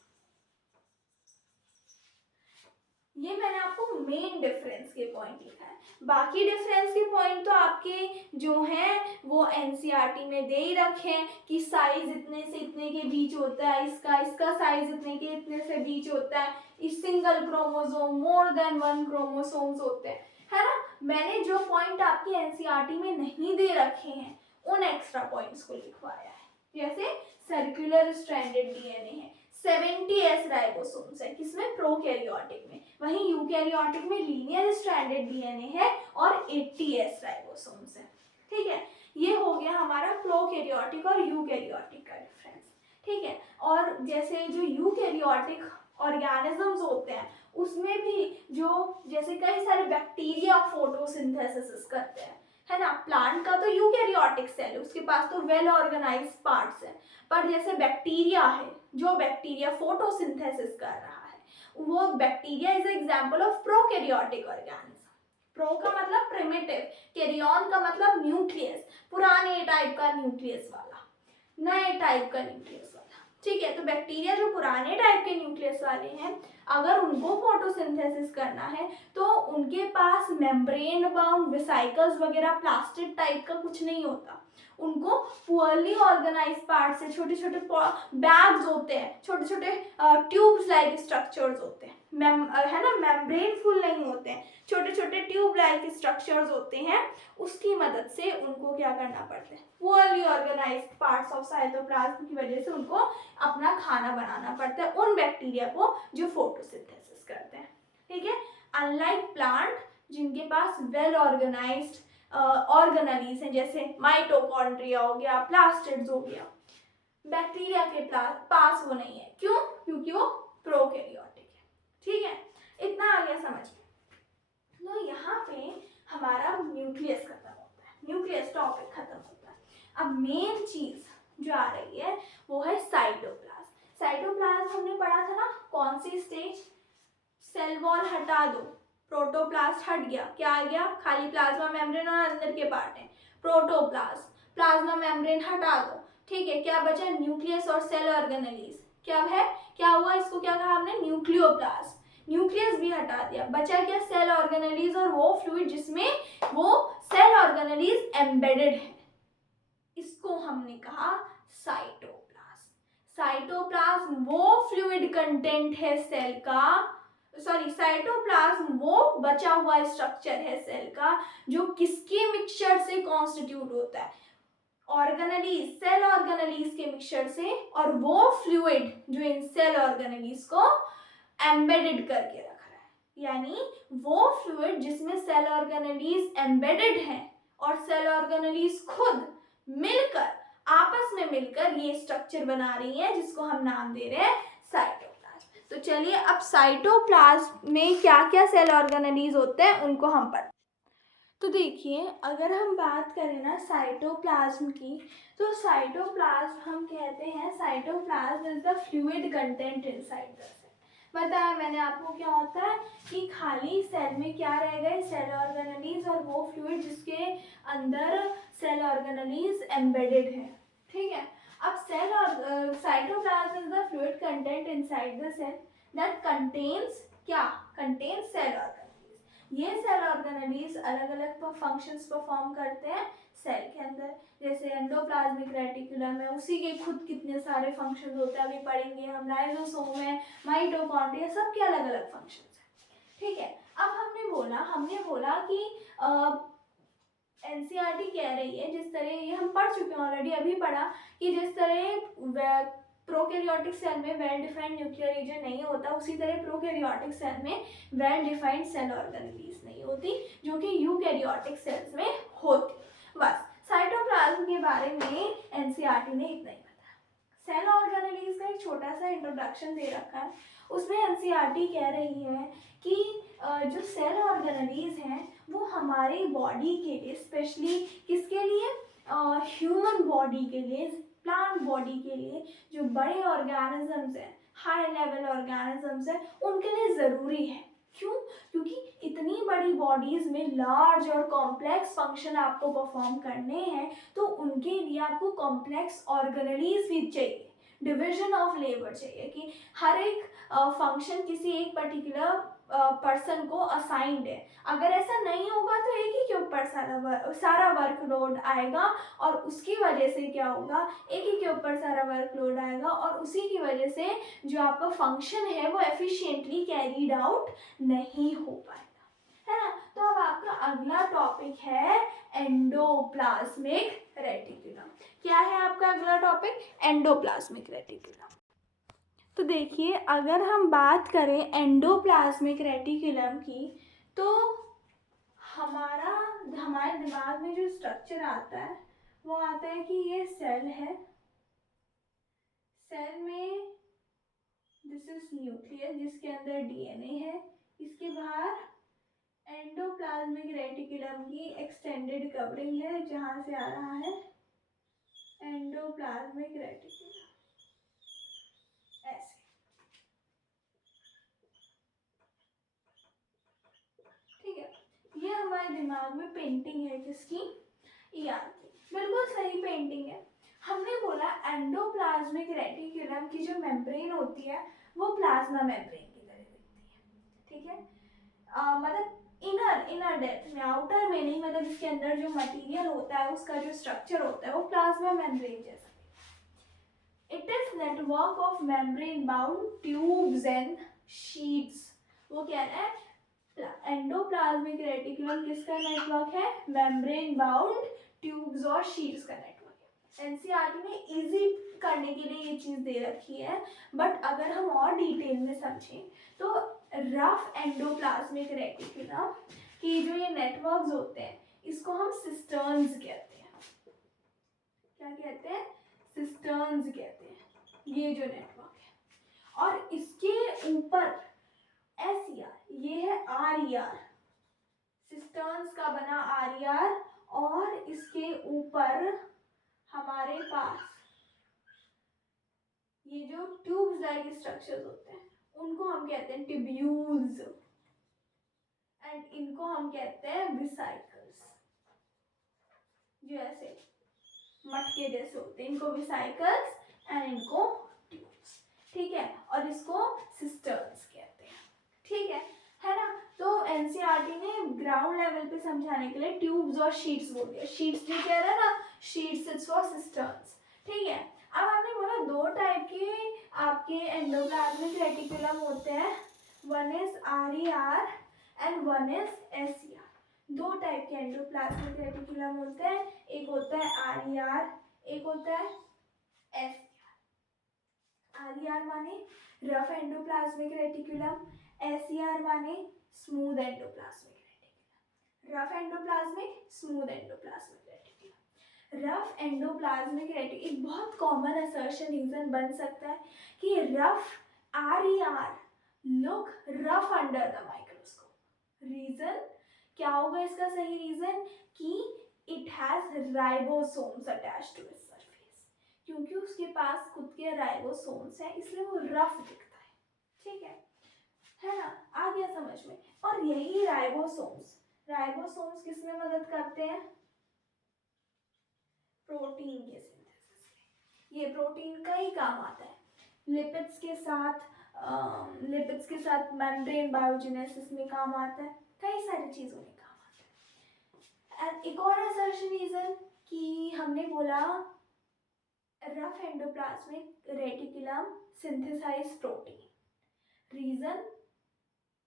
ये मैंने आपको मेन डिफरेंस के पॉइंट लिखा है, बाकी डिफरेंस के पॉइंट तो आपके जो हैं वो एनसीईआरटी में दे ही रखे हैं कि साइज इतने से इतने के बीच होता है, इसका साइज इतने के इतने से बीच होता है, इस single chromosome, more than 1 chromosomes होते हैं, है ना। मैंने जो पॉइंट आपकी एनसीईआरटी में नहीं दे रखे हैं उन एक्स्ट्रा पॉइंट्स को लिखवाया है। जैसे सर्कुलर स्ट्रैंडेड डीएनए है, 70S राइबोसोम्स है, किसमें? प्रोकैरियोटिक में। वहीं यूकैरियोटिक में लीनियर स्ट्रैंडेड डीएनए है और 80S राइबोसोम्स है। ठीक है, ये हो गया हमारा प्रोकैरियोटिक और यूकैरियोटिक का डिफरेंस। ठीक है, और जैसे जो यूकैरियोटिक ऑर्गेनिजम्स होते हैं उसमें भी जो जैसे कई सारे बैक्टीरिया फोटोसिंथेसिस करते हैं, है ना। प्लांट का तो यूकैरियोटिक सेल है, उसके पास तो वेल ऑर्गेनाइज्ड पार्ट्स है, पर जैसे बैक्टीरिया है, जो बैक्टीरिया फोटोसिंथेसिस कर रहा है, वो bacteria is example of prokaryotic organism. Pro का मतलब प्रिमिटिव, कैरियन का मतलब न्यूक्लियस, पुराने टाइप का न्यूक्लियस वाला, नए टाइप का न्यूक्लियस वाला। ठीक है, तो बैक्टीरिया जो पुराने टाइप के न्यूक्लियस वाले हैं, अगर उनको फोटोसिंथेसिस करना है तो उनके पास मेम्ब्रेन बाउंड वेसिकल्स वगैरह प्लास्टिड टाइप का कुछ नहीं होता, उनको पुअरली ऑर्गेनाइज्ड पार्ट से छोटे छोटे बैग्स होते हैं, छोटे छोटे ट्यूब्स लाइक स्ट्रक्चर्स होते हैं, है ना, मेम्ब्रेन फुल नहीं होते हैं, छोटे छोटे ट्यूब लाइक स्ट्रक्चर्स होते हैं, उसकी मदद से उनको क्या करना पड़ता है? Poorly organised parts of cytoplasm की वजह से उनको अपना खाना बनाना पड़ता है, उन बैक्टीरिया को जो फोटोसिंथेसिस करते हैं। ठीक है, अनलाइक प्लांट जिनके पास वेल ऑर्गेनाइज्ड ऑर्गेनेलीज हैं, जैसे माइटोकॉन्ड्रिया हो गया, प्लास्टिड्स हो गया, बैक्टीरिया के पास वो नहीं है। क्यों? क्योंकि वो प्रोकैरियोटिक है। ठीक है, इतना आ गया समझ में। तो यहाँ पे हमारा न्यूक्लियस खत्म होता है, न्यूक्लियस टॉपिक खत्म होता है। अब मेन चीज जो आ रही है वो है साइटोप्लाज्म। साइटोप्लाज्म हमने पढ़ा था ना, कौन सी स्टेज? सेल वॉल हटा दो, प्रोटोप्लास्ट हट गया, क्या आ गया? खाली प्लाज्मा मेम्ब्रेन और अंदर के पार्ट है, प्रोटोप्लास्ट। प्लाज्मा मेम्ब्रेन हटा दो, ठीक है, क्या बचा? न्यूक्लियस और सेल ऑर्गेनेलीज। क्या है? क्या हुआ? इसको क्या कहा हमने? न्यूक्लियोप्लास्ट। न्यूक्लियस भी हटा दिया, बचा क्या? सेल ऑर्गेनेलीज और वो फ्लूइड जिसमें वो सेल ऑर्गेनेलीज एम्बेडेड है, इसको हमने कहा साइटोप्लाज्म। साइटोप्लाज्म वो फ्लूइड कंटेंट है सेल का, सॉरी, साइटोप्लाज्म वो बचा हुआ स्ट्रक्चर है सेल का जो किसके मिक्सचर से कॉन्स्टिट्यूट होता है? ऑर्गेनेलीज, सेल ऑर्गेनेलीज के मिक्सचर से, और वो फ्लूइड जो इन सेल ऑर्गेनेलीज को एम्बेडेड करके रख रहा है, यानी वो फ्लूइड जिसमें सेल ऑर्गेनेलीज एम्बेडेड है और सेल ऑर्गेनेलीज खुद मिलकर, आपस में मिलकर ये स्ट्रक्चर बना रही है जिसको हम नाम दे रहे हैं साइटोप्लाज्म। तो चलिए अब साइटोप्लाज्म में क्या क्या सेल ऑर्गेनेलीज होते हैं उनको हम पढ़ते हैं। तो देखिए, अगर हम बात करें ना साइटोप्लाज्म की, तो साइटोप्लाज्म हम कहते हैं, cytoplasm is the fluid content inside the cell. बताया मैंने आपको क्या होता है कि खाली सेल में क्या रह गए? सेल ऑर्गेनेलीज और वो फ्लूइड जिसके अंदर सेल ऑर्गेनेलीज एम्बेडेड है। ठीक है, अब सेल और cytoplasm is the fluid content inside the cell that contains क्या? Contains cell organelles. ये सेल ऑर्गेनेलीज अलग अलग फंक्शंस परफॉर्म करते हैं सेल के अंदर। जैसे एंडोप्लाज्मिक रेटिकुलम है, उसी के खुद कितने सारे फंक्शंस होते हैं, अभी पढ़ेंगे हम। लाइसोसोम है, माइटोकॉन्ड्रिया, सबके अलग अलग फंक्शंस हैं। ठीक है, अब हमने बोला कि एनसीईआरटी कह रही है, जिस तरह ये हम पढ़ चुके हैं ऑलरेडी, अभी पढ़ा कि जिस तरह प्रोकैरियोटिक सेल में वेल डिफाइंड न्यूक्लियर रीजन नहीं होता, उसी तरह प्रोकैरियोटिक सेल में वेल डिफाइंड सेल ऑर्गेनेलीज नहीं होती, जो कि यूकैरियोटिक सेल्स में होती। बस साइटोप्लाज्म के बारे में एनसीईआरटी ने इतना ही बताया। सेल ऑर्गेनेलीज का एक छोटा सा इंट्रोडक्शन दे रखा है, उसमें एनसीईआरटी कह रही है कि जो सेल ऑर्गेनेलीज हैं वो हमारी बॉडी के लिए, स्पेशली किसके लिए, ह्यूमन बॉडी के लिए, प्लांट बॉडी के लिए, जो बड़े ऑर्गेनिजम्स हैं, हाई लेवल ऑर्गेनिजम्स हैं, उनके लिए ज़रूरी है। क्यों? क्योंकि इतनी बड़ी बॉडीज़ में लार्ज और कॉम्प्लेक्स फंक्शन आपको परफॉर्म करने हैं, तो उनके लिए आपको कॉम्प्लेक्स ऑर्गेनेलीज भी चाहिए, डिविजन ऑफ लेबर चाहिए कि हर एक फंक्शन किसी एक पर्टिकुलर पर्सन को असाइंड है। अगर ऐसा नहीं होगा तो एक ही के ऊपर सारा वर्कलोड आएगा, और उसकी वजह से क्या होगा, एक ही के ऊपर सारा वर्कलोड आएगा, और उसी की वजह से जो आपका फंक्शन है वो एफिशिएंटली कैरीड आउट नहीं हो पाएगा, है ना। तो अब आपका अगला टॉपिक है एंडोप्लाज्मिक रेटिकुलम। क्या है आपका अगला टॉपिक? Endoplasmic reticulum. तो देखिए, अगर हम बात करें एंडोप्लाज्मिक रेटिकुलम की, तो हमारे दिमाग में जो स्ट्रक्चर आता है वो आता है कि ये सेल है, सेल में दिस इज न्यूक्लियस जिसके अंदर डीएनए है, इसके बाहर एंडोप्लाज्मिक रेटिकुलम की एक्सटेंडेड कवरिंग है जहाँ से आ रहा है एंडोप्लाज्मिक रेटिकुलम, ऐसे। ठीक है, ये हमारे दिमाग में पेंटिंग है किसकी? ईआर की। बिल्कुल सही पेंटिंग है। हमने बोला एंडोप्लाज्मिक रेटिकुलम की जो मेम्ब्रेन होती है वो प्लाज्मा मेम्ब्रेन की तरह दिखती है। ठीक है, मतलब इनर डेप्थ में, आउटर में नहीं, मतलब इसके अंदर जो मटेरियल होता है उसका जो स्ट्रक्चर होता है वो प्लाज्मा मेम्ब्रेन जैसा। It is network of membrane bound tubes and sheets. वो कह रहा है एंडोप्लाज्मिक रेटिकुलम किसका नेटवर्क है? मेम्ब्रेन बाउंड ट्यूब्स और शीट्स का नेटवर्क है। एनसीईआरटी ने इजी करने के लिए ये चीज़ दे रखी है, बट अगर हम और डिटेल में समझें तो रफ एंडोप्लाज्मिक रेटिकुलम की जो ये नेटवर्क्स होते हैं इसको हम सिस्टर्न्स कहते हैं। क्या कहते हैं? सिस्टर्न्स कहते हैं ये जो नेटवर्क है। और इसके ऊपर SER, ये है RER, सिस्टर्न्स का बना RER, और इसके ऊपर हमारे पास ये जो ट्यूब्स लाइक स्ट्रक्चर्स होते हैं उनको हम कहते हैं ट्यूब्यूल्स, एंड इनको हम कहते हैं वेसिकल्स, जो ऐसे मटके जैसे होते हैं, इनको वेसिकल्स एंड इनको ट्यूब्स। ठीक है, और इसको सिस्टर्न्स कहते हैं। ठीक है ना। तो एनसीईआरटी ने ग्राउंड लेवल पे समझाने के लिए ट्यूब्स और शीट्स बोल दिया। शीट्स जो कह रहा है ना, शीट्स इट्स फॉर सिस्टर्न्स। ठीक है, अब हमने बोला दो टाइप के आपके एंडोप्लाज्मिक रेटिकुलम होते हैं, one is RER and one is SER। दो टाइप के एंडोप्लाज्मिक रेटिकुलम होते हैं, एक होता है RER, एक होता है SER। RER माने रफ एंडोप्लाज्मिक रेटिकुलम, SER माने smooth endoplasmic reticulum. Rough endoplasmic, smooth endoplasmic reticulum. Rough endoplasmic reticulum एक बहुत कॉमन असर्शन रीजन बन सकता है कि rough RER look rough under the microscope. Reason क्या होगा इसका सही रीजन? कि it has ribosomes attached to its surface, क्योंकि उसके पास खुद के राइबोसोम्स हैं इसलिए वो रफ दिखता है। ठीक है ना, आ गया समझ में। और यही राइबोसोम्स किस में मदद करते हैं? प्रोटीन के सिंथेसिस में। ये प्रोटीन का ही काम आता है। लिपिड्स के साथ मेम्ब्रेन बायोजेनेसिस में काम आता है। कई सारी चीज़ों में काम आता है। एंड एक और असर्शन रीज़न कि हमने बोला rough endoplasmic reticulum synthesise protein, reason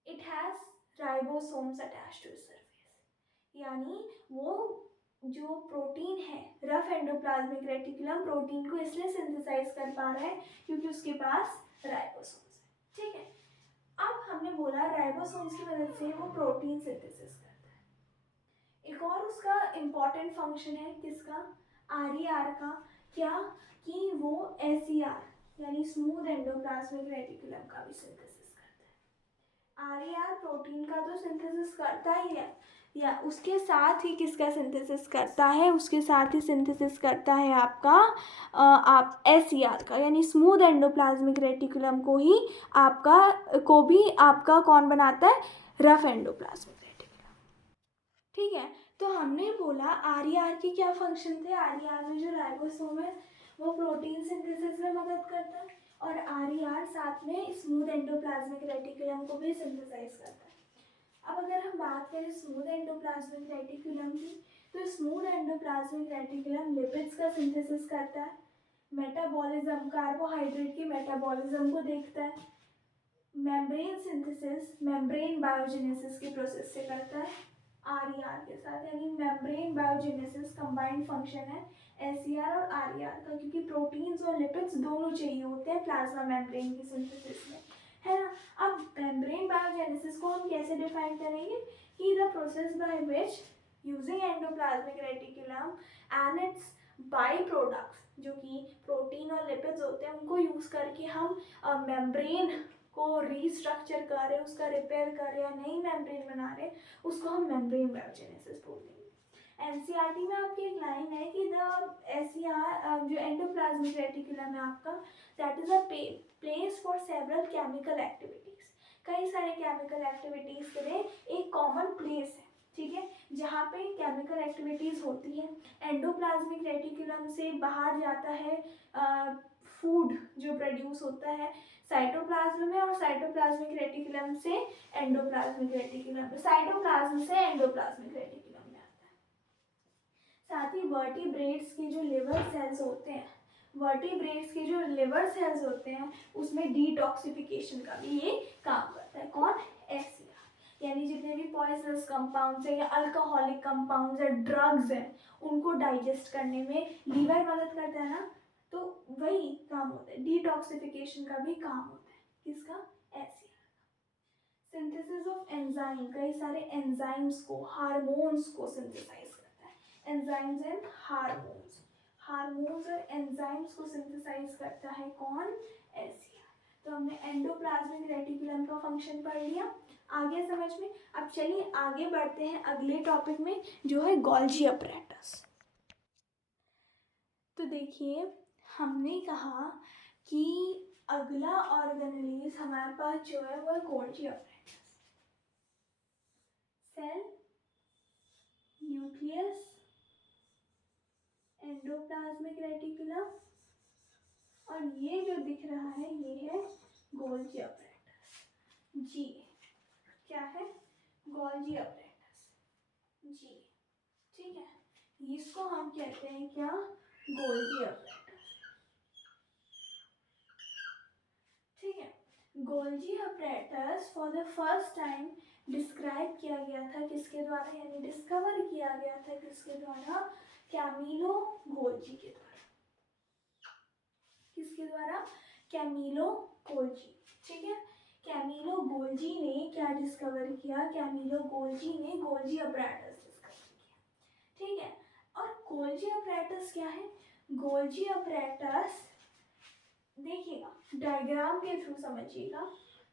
it has ribosomes attached to its surface, यानी वो जो प्रोटीन है रफ एंडोप्लाज्मिक रेटिकुलम प्रोटीन को इसलिए सिंथेसाइज कर पा रहा है क्योंकि उसके पास राइबोसोम्स है। ठीक है, अब हमने बोला राइबोसोम्स की मदद से वो प्रोटीन सिंथेसिस करता है। एक और उसका इम्पॉर्टेंट फंक्शन है किसका, RER का, क्या कि वो SER यानी स्मूथ एंडोप्लाज्मिक रेटिकुलम का भी सिंथेसिस करता है। RER प्रोटीन का तो सिंथेसिस करता ही है, या उसके साथ ही किसका सिंथेसिस करता है, उसके साथ ही सिंथेसिस करता है आपका आप SER का, यानी स्मूथ एंडोप्लाज्मिक रेटिकुलम को ही भी आपका कौन बनाता है, रफ एंडोप्लाज्मिक रेटिकुलम। ठीक है, तो हमने बोला RER के क्या फंक्शन थे। RER में जो राइबोसोम है वो प्रोटीन सिंथेसिस में मदद करता है और RER साथ में स्मूथ एंडोप्लाज्मिक रेटिकुलम को भी सिंथेसाइज करता है। अब अगर हम बात करें स्मूथ एंडोप्लाज्मिक रेटिकुलम की, तो स्मूथ एंडोप्लाज्मिक रेटिकुलम लिपिड्स का सिंथेसिस करता है, मेटाबॉलिज्म कार्बोहाइड्रेट के मेटाबॉलिज्म को देखता है, मेम्ब्रेन सिंथेसिस मेम्ब्रेन बायोजेनेसिस के प्रोसेस से करता है RER के साथ, यानी मेम्ब्रेन बायोजेनेसिस कंबाइंड फंक्शन है SER और RER का, क्योंकि प्रोटीन्स और लिपिड्स दोनों चाहिए होते हैं प्लाज्मा मेम्ब्रेन की सिंथेसिस में, है ना। अब मेम्ब्रेन बायोजेनेसिस को हम कैसे डिफाइन करेंगे कि the process by which using endoplasmic reticulum and it's by products जो कि प्रोटीन और लिपिड्स होते हैं उनको यूज़ करके हम मेम्ब्रेन को रीस्ट्रक्चर कर रहे, उसका रिपेयर कर रहे या नई मेम्ब्रेन बना रहे, उसको हम मेम्ब्रेन बायोजेनेसिस बोलते हैं। NCERT में आपकी एक लाइन है कि द SER जो एंडोप्लाज्मिक रेटिकुलम है आपका, that is a place for several chemical activities, कई सारे केमिकल एक्टिविटीज के लिए एक कॉमन प्लेस है, ठीक है, जहाँ पे केमिकल एक्टिविटीज होती है। एंडोप्लाज्मिक रेटिकुलम से बाहर जाता है फूड जो प्रोड्यूस होता है साइटोप्लाज्म में, और साइटोप्लाज्मिक रेटिकुलम से एंडोप्लाज्मिक रेटिकुलम, साइटोप्लाज्म से एंडोप्लाज्मिक रेटिकुलम में आता है। साथ ही वर्टिब्रेट्स के जो लिवर सेल्स होते हैं, वर्टिब्रेट्स के जो लिवर सेल्स होते हैं उसमें डिटॉक्सिफिकेशन का भी ये काम करता है। कौन, SER, यानी जितने भी पॉइजनस कंपाउंड्स है या अल्कोहलिक कंपाउंड्स है, ड्रग्स हैं, उनको डाइजेस्ट करने में लीवर मदद करता है ना, तो वही काम होता है, डिटॉक्सिफिकेशन का भी काम होता है किसका, SER। सिंथेसिस ऑफ एंजाइम, कई सारे एंजाइम्स को, हार्मोन्स को सिंथेसाइज करता है, एंजाइम्स एंड हार्मोन्स, हार्मोन्स और एंजाइम्स को सिंथेसाइज करता है कौन, SER। तो हमने एंडोप्लाज्मिक रेटिकुलम का फंक्शन पढ़ लिया, आगे समझ में। अब चलिए आगे बढ़ते हैं अगले टॉपिक में जो है गोल्जी अपैरेटस। तो देखिए हमने कहा कि अगला ऑर्गेनेलिज हमारे पास जो है वो है Golgi apparatus. Cell, nucleus, endoplasmic reticulum, और ये जो दिख रहा है ये है गोल्जी अपैरेटस, जी क्या है, गोल्जी अपैरेटस, जी, ठीक है, इसको हम कहते हैं क्या, गोल्जी अपैरेटस, ठीक है। Golgi apparatus for the first time describe किया गया था किसके द्वारा, यानी डिस्कवर किया गया था किसके द्वारा, कैमिलो गोल्जी के द्वारा, किसके द्वारा, कैमिलो गोल्जी, ठीक है। कैमिलो गोल्जी ने क्या डिस्कवर किया, कैमिलो गोल्जी ने गोल्जी अपैरेटस डिस्कवर किया, ठीक है। और गोल्जी अपैरेटस क्या है, गोल्जी अपैरेटस देखिएगा डायग्राम के थ्रू समझिएगा,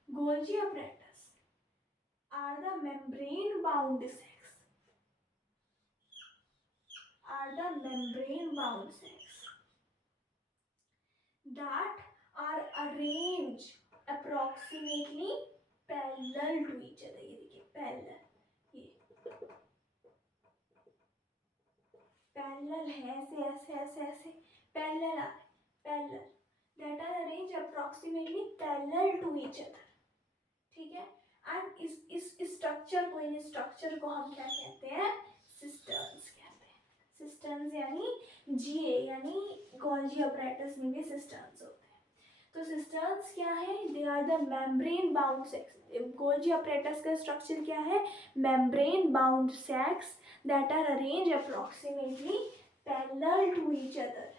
Golgi apparatus are the membrane bound cells, are the membrane bound cells that are arranged approximately parallel to each other, ये देखिए पैरेलल, ये पैरेलल है, ऐसे ऐसे ऐसे ऐसे पैरेलल आ रहे, parallel, that are arranged approximately parallel to each other, ठीक है। एंड इस स्ट्रक्चर स्ट्रक्चर को, इन स्ट्रक्चर को हम क्या कहते हैं, सिस्टर्न्स कहते हैं। सिस्टर्न्स यानी जीए यानी गोल्जी अपरेटस में भी सिस्टर्न्स होते हैं। तो सिस्टर्न्स क्या है, they are the membrane bound sacs. Golgi apparatus का स्ट्रक्चर क्या है, membrane bound sacs that are arrange approximately parallel to each other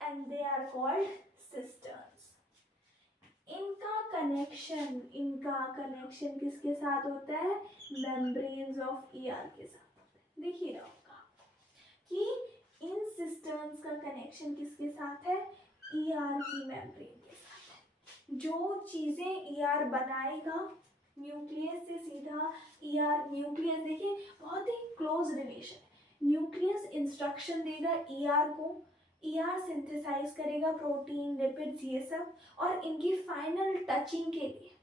and they are called cisterns. इनका कनेक्शन किसके साथ होता है, मेम्ब्रेन्स ऑफ ईआर के साथ होता है। दिख ही रहा होगा कि इन सिस्टर्न्स का कनेक्शन किसके साथ है, ईआर की मेम्ब्रेन के साथ है। जो चीज़ें ईआर बनाएगा, न्यूक्लियस से सीधा ईआर, न्यूक्लियस देखिए बहुत ही क्लोज रिलेशन है। न्यूक्लियस इंस्ट्रक्शन देगा ईआर को, ईआर सिंथेसाइज करेगा प्रोटीन, लिपिड्स, ये सब, और इनकी फाइनल टचिंग के लिए,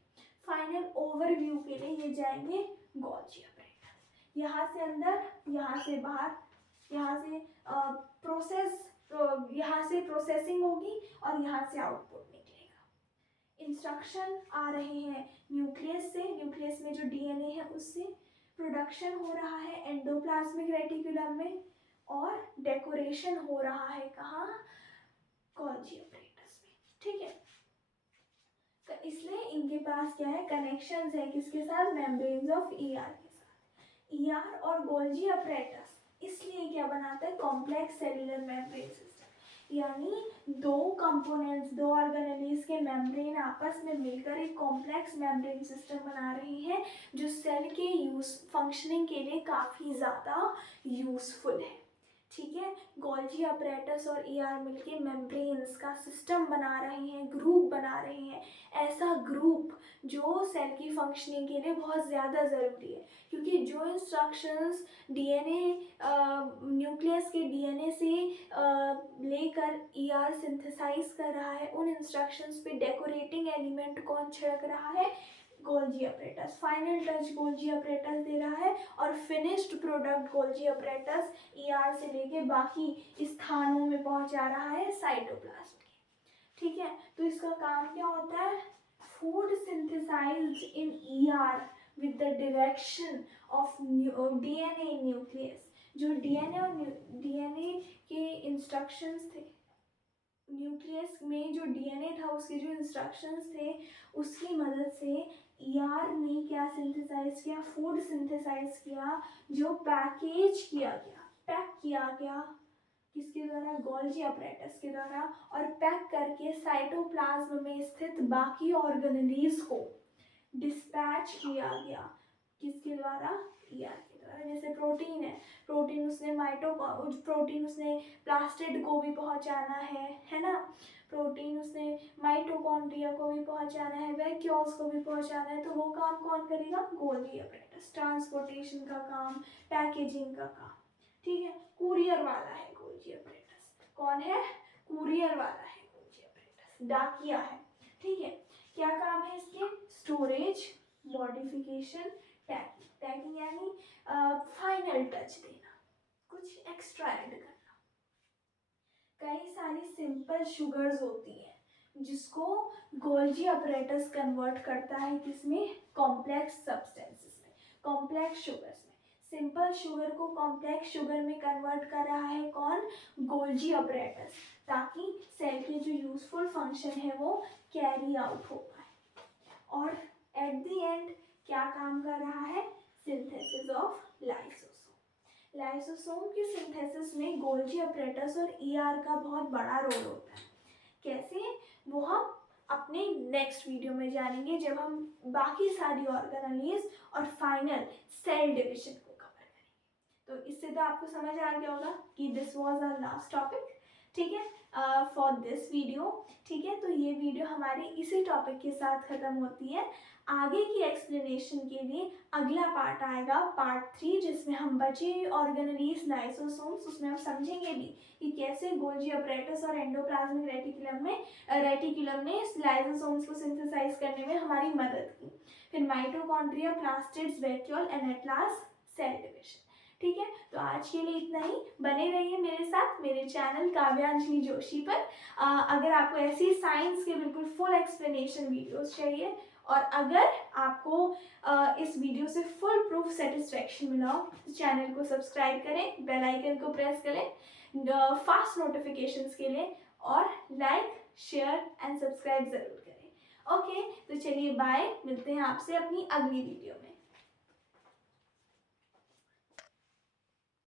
फाइनल ओवरव्यू के लिए ये जाएंगे गोल्जी अपरेटस। यहाँ से अंदर, यहाँ से बाहर, यहाँ से यहाँ से प्रोसेसिंग होगी और यहाँ से आउटपुट निकलेगा। इंस्ट्रक्शन आ रहे हैं न्यूक्लियस से, न्यूक्लियस में जो डीएनए है उससे, प्रोडक्शन हो रहा है एंडोप्लाज्मिक रेटिकुलम में, और डेकोरेशन हो रहा है कहाँ, गोल्जी अपरेटस में। ठीक है, तो इसलिए इनके पास क्या है, कनेक्शंस है किसके साथ, मेम्ब्रेन्स ऑफ ईआर के साथ। ईआर और गोल्जी अपरेटस इसलिए क्या बनाता है, कॉम्प्लेक्स सेल्यूलर मेम्ब्रेन सिस्टम, यानी दो कंपोनेंट्स, दो ऑर्गेनेल्स के मेम्ब्रेन आपस में मिलकर एक कॉम्प्लेक्स मेम्ब्रेन सिस्टम बना रहे हैं, जो सेल के फंक्शनिंग के लिए काफ़ी ज़्यादा यूज़फुल है। ठीक है, गोल्जी अपरेटस और ईआर मिलके मेम्ब्रेन्स का सिस्टम बना रहे हैं, ग्रुप बना रहे हैं, ऐसा ग्रुप जो सेल की फंक्शनिंग के लिए बहुत ज़्यादा ज़रूरी है। क्योंकि जो इंस्ट्रक्शंस डीएनए, न्यूक्लियस के डीएनए से लेकर ईआर सिंथेसाइज कर रहा है, उन इंस्ट्रक्शंस पे डेकोरेटिंग एलिमेंट कौन छिड़क रहा है, Golgi apparatus. Final touch Golgi apparatus दे रहा है, और finished product Golgi apparatus ER से लेके बाकी स्थानों में पहुंचा रहा है साइटोप्लाज्म के। ठीक है, तो इसका काम क्या होता है, food synthesized in ER with the direction of DNA in nucleus. जो डीएनए के इंस्ट्रक्शंस थे, न्यूक्लियस में जो डीएनए था उसके जो इंस्ट्रक्शंस थे, उसकी मदद से ईआर ने क्या सिंथेसाइज किया, फूड सिंथेसाइज किया, जो पैकेज किया गया, पैक किया गया किसके द्वारा, गोल्जी अपरेटस के द्वारा, और पैक करके साइटोप्लाज्म में स्थित बाकी ऑर्गेनेल्स को डिस्पैच किया गया किसके द्वारा, ईआर के द्वारा। जैसे प्रोटीन है, प्रोटीन उसने प्लास्टिड को भी पहुंचाना है ना, प्रोटीन उसने माइटोकॉन्ड्रिया को भी पहुंचाना है, वैक्यूल्स को भी पहुंचाना है, तो वो काम कौन करेगा, गोल्जी अपरेटस। ट्रांसपोर्टेशन का काम, पैकेजिंग का काम। ठीक है, कुरियर वाला है गोल्जी अपरेटस। कौन है, कुरियर वाला है गोल्जी अपरेटस, डाकिया है। ठीक है, क्या काम है इसके, स्टोरेज, मॉडिफिकेशन, टैगिंग यानी फाइनल टच देना, कुछ एक्स्ट्रा ऐड करना। कई सारी सिंपल शुगर्स होती हैं जिसको गोल्जी अपरेटस कन्वर्ट करता है किसमें, कॉम्प्लेक्स सब्सटेंसेस में, कॉम्प्लेक्स शुगर्स में। सिंपल शुगर को कॉम्प्लेक्स शुगर में कन्वर्ट कर रहा है कौन, गोल्जी अपरेटस, ताकि सेल के जो यूजफुल फंक्शन है वो कैरी आउट हो पाए। और एट द एंड क्या काम कर रहा है, सिंथेसिस ऑफ लाइसोसोम। लाइसोसोम की सिंथेसिस में गोल्जी अपरेटस और ईआर का बहुत बड़ा रोल होता है। कैसे, वो हम अपने नेक्स्ट वीडियो में जानेंगे, जब हम बाकी सारी ऑर्गेनेल्स और फाइनल सेल डिविजन को कवर करेंगे। तो इससे तो आपको समझ आ गया होगा कि this was our last topic. ठीक है, फॉर दिस वीडियो। ठीक है, तो ये वीडियो हमारी इसी टॉपिक के साथ ख़त्म होती है। आगे की एक्सप्लेनेशन के लिए अगला पार्ट आएगा, पार्ट 3, जिसमें हम बचे ऑर्गेनेल्स, लाइसोसोम्स, उसमें हम समझेंगे भी कि कैसे गोल्जी अपरेटस और एंडोप्लाज्मिक रेटिकुलम ने लाइसोसोम्स को सिंथेसाइज करने में हमारी मदद की। फिर mitochondria, plastids, vacuole and at last cell division. ठीक है, तो आज के लिए इतना ही। बने रहिए मेरे साथ मेरे चैनल काव्यांजलि जोशी पर। अगर आपको ऐसी साइंस के बिल्कुल फुल एक्सप्लेनेशन वीडियोस चाहिए और अगर आपको इस वीडियो से फुल प्रूफ सेटिस्फेक्शन मिला हो तो चैनल को सब्सक्राइब करें, बेल आइकन को प्रेस करें फास्ट नोटिफिकेशंस के लिए, और लाइक शेयर एंड सब्सक्राइब ज़रूर करें। ओके, तो चलिए बाय, मिलते हैं आपसे अपनी अगली वीडियो में।